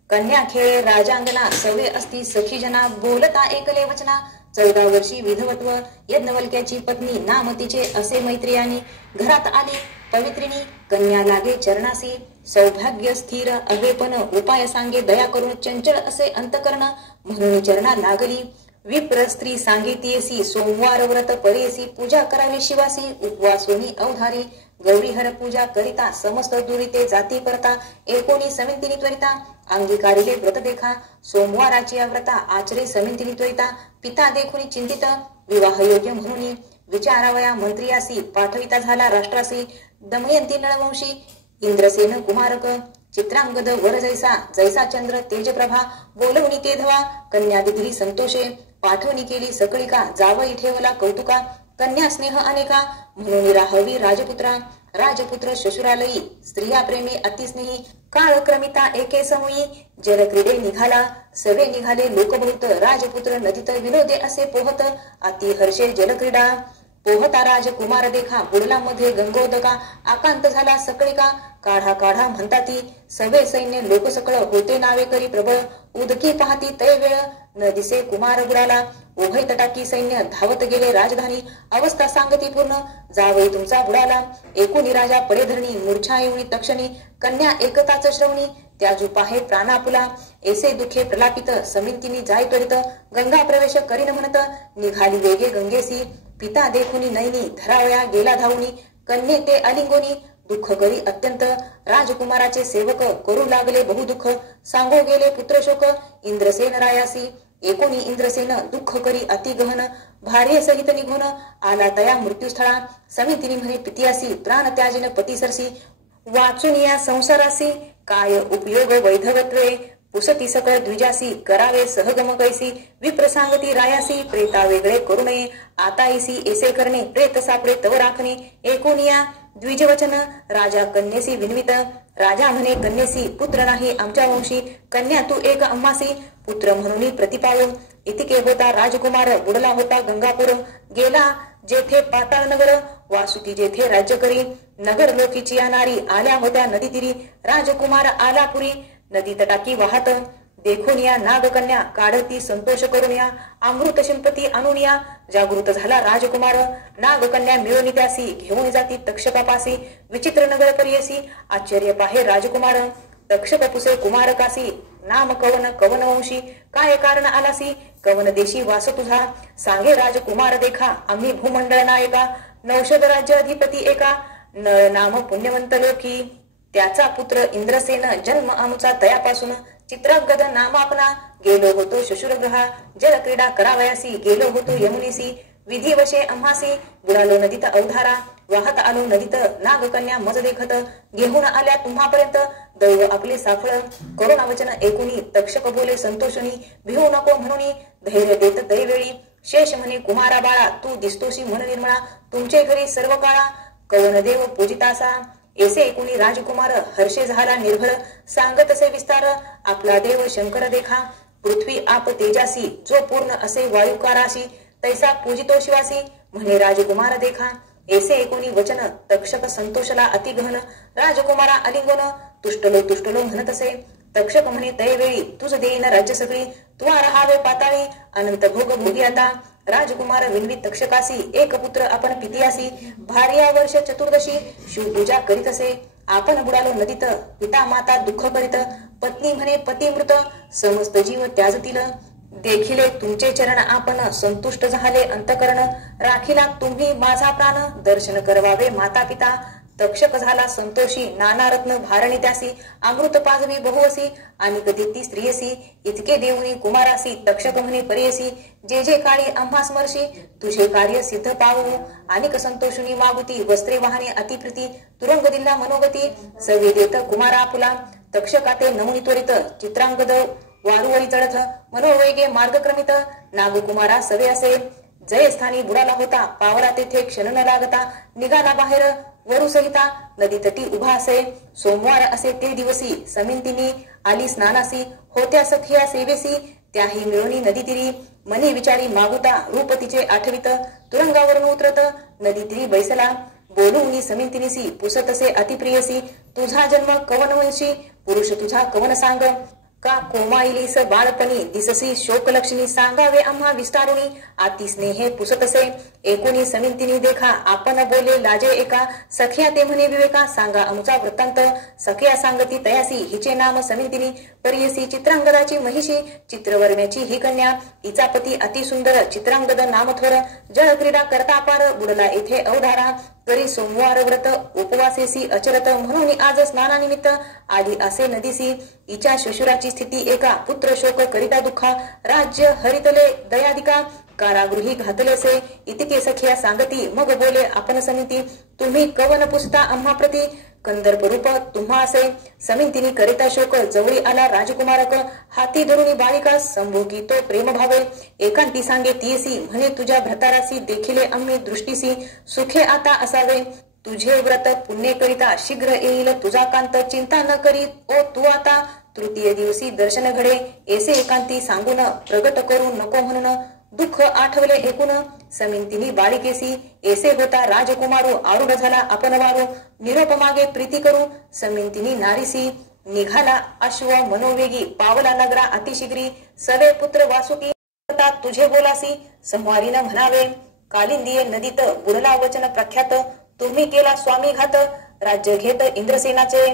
कन्या खेळे राजांगना सवे असती सखी जना बोलता एकले वचना 14 वर्षी विधवत्व यज्ञवल्क्याची पत्नी नाम तिचे असे मैत्रियानी घरात आली पवित्रिणी कन्या लागे चरणासी सौभाग्य स्थिर अवेपन उपाय सांगे दया करून चंचल असे अंतकरण म्हणून चरणा लागली विप्र स्त्री सांगितीयसी सोमवार व्रत परेसी पूजा करावी शिवासी उपवासोनी अवधारी गौरीहर पूजा करिता समस्त दुरिते जाती करता एकोणी समितीनी त्वरिता अंगीकारिले व्रत देखा सोमवाराची व्रता आचरे समितीनी त्वरिता पिता देखुनी चिंतित विवाह योग्य म्हणून विचारावया मंत्रियासी पाठविता झाला राष्ट्रासी दमयंती नळवंशी इंद्रसेन कुमारक चित्रांगद वर जैसा जैसा चंद्र तेजप्रभा बोलवणी ते धवा कन्या दिली संतोषे पाठवणी केली सकळिका जावई ठेवला कौतुका कन्या स्नेह अनेका म्हणून राहावी राजपुत्रा. राजपुत्र शशुरालयी स्त्रिया प्रेमे अतिस्नेही. काळक्रमिता एके समयी जलक्रीडे निघाला. सवे निघाले लोक बहुत. राजपुत्र नदीत विनोदे असे पोहत. अति हर्षे जलक्रीडा. पोहता राजकुमार देखा बुडला मध्ये गंगोदका. आकांत झाला सकळिका. काढा काढा म्हणताती. सवे सैन्य लोक सकळ होते नावे करी प्रबळ. उदकी पाहती तय वेळ न दिसे कुमार बुडाला. उभय तटाकी सैन्य धावत गेले राजधानी. अवस्था सांगती पूर्ण जावई तुमचा बुडाला. एकूणी राजा पडे धरणी मूर्छा येऊनी तक्षणी. कन्या एकताच श्रवणी त्याजू पाहे प्राणापुला. ऐसे दुखे प्रलापित समिंतीनी जाय त्वरित. गंगा प्रवेश करीन म्हणत निघाली वेगे गंगेसी. पिता देखुनी नैनी धरावया गेला धावणी. कन्ये ते अलिंगोनी दुःख करी अत्यंत. राजकुमाराचे सेवक करू लागले बहुदुःख. सांगो गेले पुत्रशोक इंद्रसेन रायासी. एकोणी इंद्रसेन दुःख करी अति गहन. भार्य सहित निघून आला तया मृत्यूस्थळा. समितीनी म्हणे पितियासी प्राण त्याजिन पती सरसी. वाचून या संसारासी काय उपयोग वैधवत्वे. पुसती सकळ द्विजासी करावे सहगम कैसी. विप्रसांगती रायासी प्रेता वेगळे करू नये. आताईसी ऐसे करणे प्रेत सापडे तव राखणे. एकोनिया द्विजवचन राजा कन्येसी विनवित. राजा म्हणे कन्येसी पुत्र नाही आमच्या वंशी. कन्या तू एक अम्मासी पुत्र म्हणून प्रतिपाव. इतके होता राजकुमार बुडला होता गंगापूर. गेला जेथे पाताळ नगर वासुकी जेथे राज्य करी. नगर लोकीची या नारी आल्या होत्या नदी तीरी. राजकुमार आला पुरी नदी तटाकी वाहत. देखून या नागकन्या काढती संतोष करून या. अमृत शिंपती आणून या. जागृत झाला राजकुमार. नागकन्या मिळून त्यासी घेऊन जाती तक्षकापासी. विचित्र नगर करियसी आश्चर्य पाहे राजकुमार. तक्षक पुसे कुमारकासी नाम कवन कवन वंशी. काय कारण आलासी कवन देशी वास तुझा. सांगे राजकुमार देखा आम्ही भूमंडळ नायका. नौषध राज्य अधिपती एका नळ नाम पुण्यवंत लोकी. त्याचा पुत्र इंद्रसेन जन्म आमचा तयापासून. चित्रागद नामापना गेलो होतो शशुरग्रहा. जलक्रीडा करावयासी गेलो होतो यमुनीसी. विधिवशे आम्हासी बुडालो नदीत अवधारा. वाहत आलो नदीत नागकन्या मज देखत. घेऊन आल्या तुम्हापर्यंत दैव आपले साफळ. करुणावचन ऐकुनी तक्षक बोले संतोषणी. भिवू नको म्हणून धैर्य देत दैवेळी. शेष म्हणे कुमारा बाळा तू दिसतोशी मन निर्मळा. तुमचे घरी सर्व काळा कवन देव पूजितासा. ऐसे ऐकुनी राजकुमार हर्षे झाला निर्भळ. सांगत असे विस्तार आपला देव शंकर देखा. पृथ्वी आप तेजासी जो पूर्ण असे वायुकाराशी. तैसा पूजितो शिवासी म्हणे राजकुमार देखा. ऐसे ऐकुनी वचन तक्षक संतोषला अति गहन. राजकुमारा अलिंगन तुष्टलो म्हणत असे. तक्षक म्हणे तयवेळी तुझ देईन राज्य सगळी. तुवा राहावे पाताळी अनंत भोग भोगी आता. राजकुमार विनवीत तक्षकासी एक पुत्र आपण पितियासी. भार्या वर्ष चतुर्दशी शिवपूजा करीत असे. आपण बुडालो नदीत पिता माता दुःख करीत. पत्नी म्हणे पती मृत समस्त जीव त्याजतील. देखिले तुमचे चरण आपण संतुष्ट झाले अंतकरण. राखिला तुम्ही माझा प्राण दर्शन करवावे माता पिता. तक्षक झाला संतोषी नाना रत्न भारणी त्यासी. अमृत पाजवी बहुवसी आणि कधी ती स्त्रियसी. इतके देऊनी कुमारासी तक्षक म्हणे परियसी. जे जे काळी आम्हा स्मर्शी तुझे कार्य सिद्ध पावू. अनेक संतोषुनी मागुती वस्त्रे वाहने अतिप्रीती. तुरंग दिल्ला मनोगती सवे देत कुमारा पुला. तक्षकाते नमुनी त्वरित चित्रांगद वारुवळी चढत. मनोवेगे मार्गक्रमित नागकुमारा सवे असे. जय स्थानी बुडाला होता पावला तेथे क्षण न लागता. निघाला बाहेर वरु सहिता नदी तटी उभा असे. सोमवार असे ते दिवसी समिंतीनी आली स्नानासी. होत्या सखिया सेवेसी त्याही मिळवणी नदी तिरी. मनी विचारी मागुता रूप तिचे आठवित. तुरंगावरून उतरत नदी तिरी बैसला. बोलूनी समिंतीनीसी पुसत असे अतिप्रियसी. तुझा जन्म कवन वंशी पुरुष तुझा कवन सांग. का कोमाईलीस बाळपणी दिससी शोकलक्ष्मी. सांगावे आम्हा विस्तारुणी आती स्नेहे पुसतसे. एकोणी समिंतीनी देखा आपण बोले लाजे एका. सखिया ते म्हणे विवेका सांगा आमचा वृत्तांत. सखिया सांगती तयासी हिचे नाम समिंतीनी. परियसी चित्रांगदाची महिषी चित्रवर्म्याची ही कन्या. हिचा पती अति सुंदर चित्रांगद नामथोर. जळ क्रीडा करता पार बुडला येथे अवधारा. करी सोमवार व्रत उपवासेसी अचरत. म्हणून आज स्नानानिमित्त आली असे नदीसी. हिच्या शशुराची स्थिती एका पुत्र शोक करिता दुःखा. राज्य हरितले दयादिका कारागृही घातलेसे इतके सख्या सांगती मग बोले आपण समिती तुम्ही कवन पुसता आम्हा प्रती कंदर्प रूप तुम्हा असे समितीने करिता शोक जवळी आला राजकुमारक हाती धरुणी बालिका संभोगी तो प्रेम भावे एकांती सांगे तीसी म्हणे तुझ्या भ्रतारासी देखिले आम्ही दृष्टीसी सुखे आता असावे तुझे व्रत पुण्य करिता शीघ्र येईल तुझा कांत चिंता न करीत ओ तू आता तृतीय दिवशी दर्शन घडे ऐसे एकांती सांगून प्रगट करू नको म्हणून दुःख आठवले एकूण समितीनी बालिकेसी ऐसे होता राजकुमारो आरूढ झाला आपण वारो निरोप मागे प्रीती करू समितीनी नारीसी निघाला अश्व मनोवेगी पावला नगरा अतिशीघ्री सवे पुत्र वासुकी तुझे बोलासी संवारीन म्हणावे कालिंदीय नदीत बुडला वचन प्रख्यात तुम्ही केला स्वामी घात राज्य घेत इंद्रसेनाचे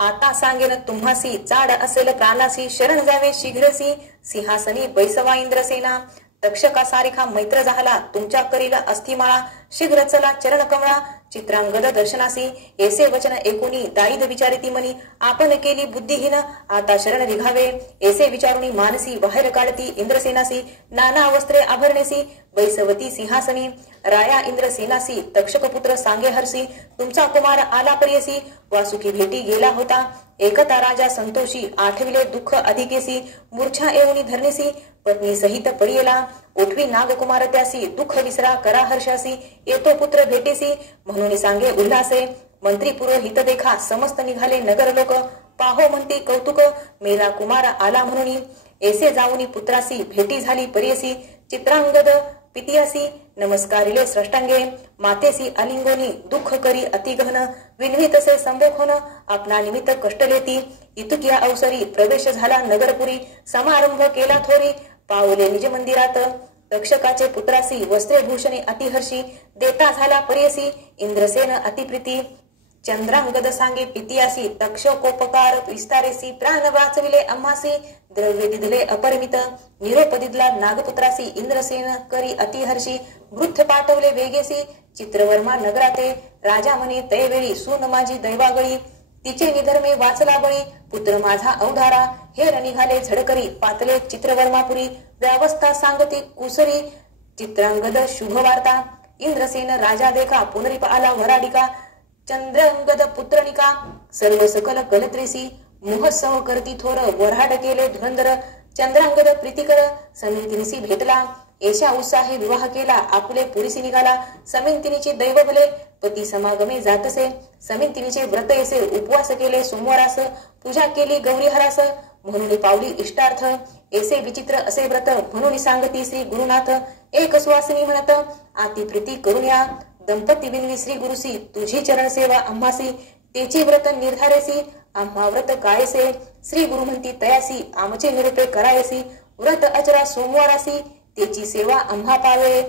आता सांगेन तुम्हासी चाड असेल प्राणासी शरण जावे शीघ्रसी सिंहासनी बैसवा इंद्रसेना तक्षका सारिखा मैत्र झाला तुमच्या करीला अस्थिमाळा शीघ्र चला चरण कमळा चित्रांगद दर्शनासी ऐसे वचन एकोणी दाईद विचारिती मनी आपण केली बुद्धिहीन आता शरण निघावे ऐसे विचारुनी मानसी बाहेर काढती इंद्रसेनासी नाना वस्त्रे आभरणेसी बैसवती सिंहासनी राया इंद्रसेनासी तक्षक पुत्र सांगे हरसी तुमचा कुमार आला पर्यसी वासुकी भेटी गेला होता एकता राजा संतोषी आठविले दुःख अधिकेसी मूर्छा येऊनी धरणेसी पत्नी सहित पडियेला उठवी नागकुमार त्यासी दुःख विसरा करा हर्षासी येतो पुत्र भेटेसी म्हणून सांगे उल्हासे मंत्री पुरोहित देखा समस्त निघाले नगर लोक पाहो म्हणते कौतुक मेला कुमार आला म्हणून ऐसे जाऊनी पुत्रासी भेटी झाली पर्यसी चित्रांगद पितियासी नमस्कारिले स्रष्टांगे मातेसी अलिंगोनी दुःख करी अतिगहन विनवी तसे संबोखन आपणा निमित्त कष्ट लेती इतुकिया अवसरी प्रवेश झाला नगरपुरी समारंभ केला थोरी पावले निज मंदिरात तक्षकाचे पुत्रासी वस्त्रे भूषणे अतिहर्षी देता झाला पर्यसी इंद्रसेन अतिप्रीती चंद्रांगद सांगे पितियासी तक्षकोपकार विस्तारेसी प्राण वाचविले आम्हासी द्रव्य दिदले अपरिमित निरोप दिदला नागपुत्रासी इंद्रसेन करी अतिहर्षी वृद्ध पाठवले वेगेसी चित्रवर्मा नगराते राजा म्हणे तैवेळी सून माझी दैवागळी तिचे निधर्मे वाचला बळी पुत्र माझा अवधारा हेर निघाले झडकरी पातले चित्रवर्मापुरी व्यवस्था सांगती कुसरी चित्रांगद शुभ वार्ता इंद्रसेन राजा देखा पुनरिप आला वराडिका चंद्रांगद पुत्रनिका सर्व सकल कलत्रेसी मोहत्सव करती थोर वऱ्हाड केले धुरंधर चंद्रांगद प्रीतिकर समितीनिसी भेटला ऐशा उत्साहे विवाह केला आपुले पुरीसी निघाला समितीनीची दैव भले पती समागमे जातसे समितीनीचे व्रत ऐसे उपवास केले सोमवारास पूजा केली गौरीहरास म्हणून पावली इष्टार्थ ऐसे विचित्र असे व्रत म्हणून सांगती श्री गुरुनाथ एक सुवासिनी म्हणत आती प्रीती करुण्या दंपती बिनवी श्री गुरुसी तुझी चरण सेवा आम्हासी तेची व्रत निर्धारेसी आम्हा व्रत कायसे श्री गुरु म्हणती तयासी आमचे निरूपे करायसी व्रत अचरा सोमवारासी तेची सेवा आम्हा पावे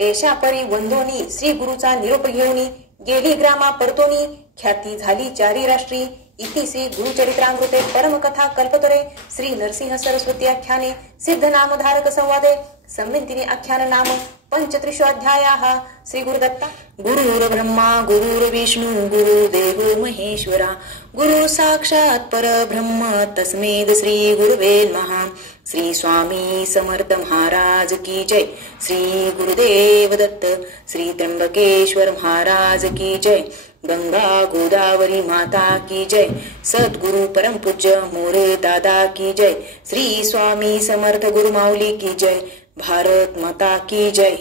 ऐशा परी वंदोनी श्री गुरुचा निरोप घेऊनी गेली ग्रामा परतोनी ख्याती झाली चारी राष्ट्री इति श्री गुरुचरित्रामृते परमकथा कल्पतरे श्री नरसिंह सरस्वती आख्याने सिद्ध नामधारक संवादे सम्मितिनी आख्यान नाम पंचत्रिशोऽध्यायाः श्री गुरुदत्ता गुरुर्ब्रह्मा गुरुर्विष्णु गुरुदेवो महेश्वरा गुरु साक्षात् परब्रह्म तस्मै श्री गुरुवे नमः श्री स्वामी समर्थ महाराज की जय श्री गुरुदेव दत्त श्री त्र्यंबकेश्वर महाराज की जय गंगा गोदावरी माता की जय सद्गुरु परम पूज्य मोरे दादा की जय श्री स्वामी समर्थ गुरु माऊली की जय भारत माता की जय।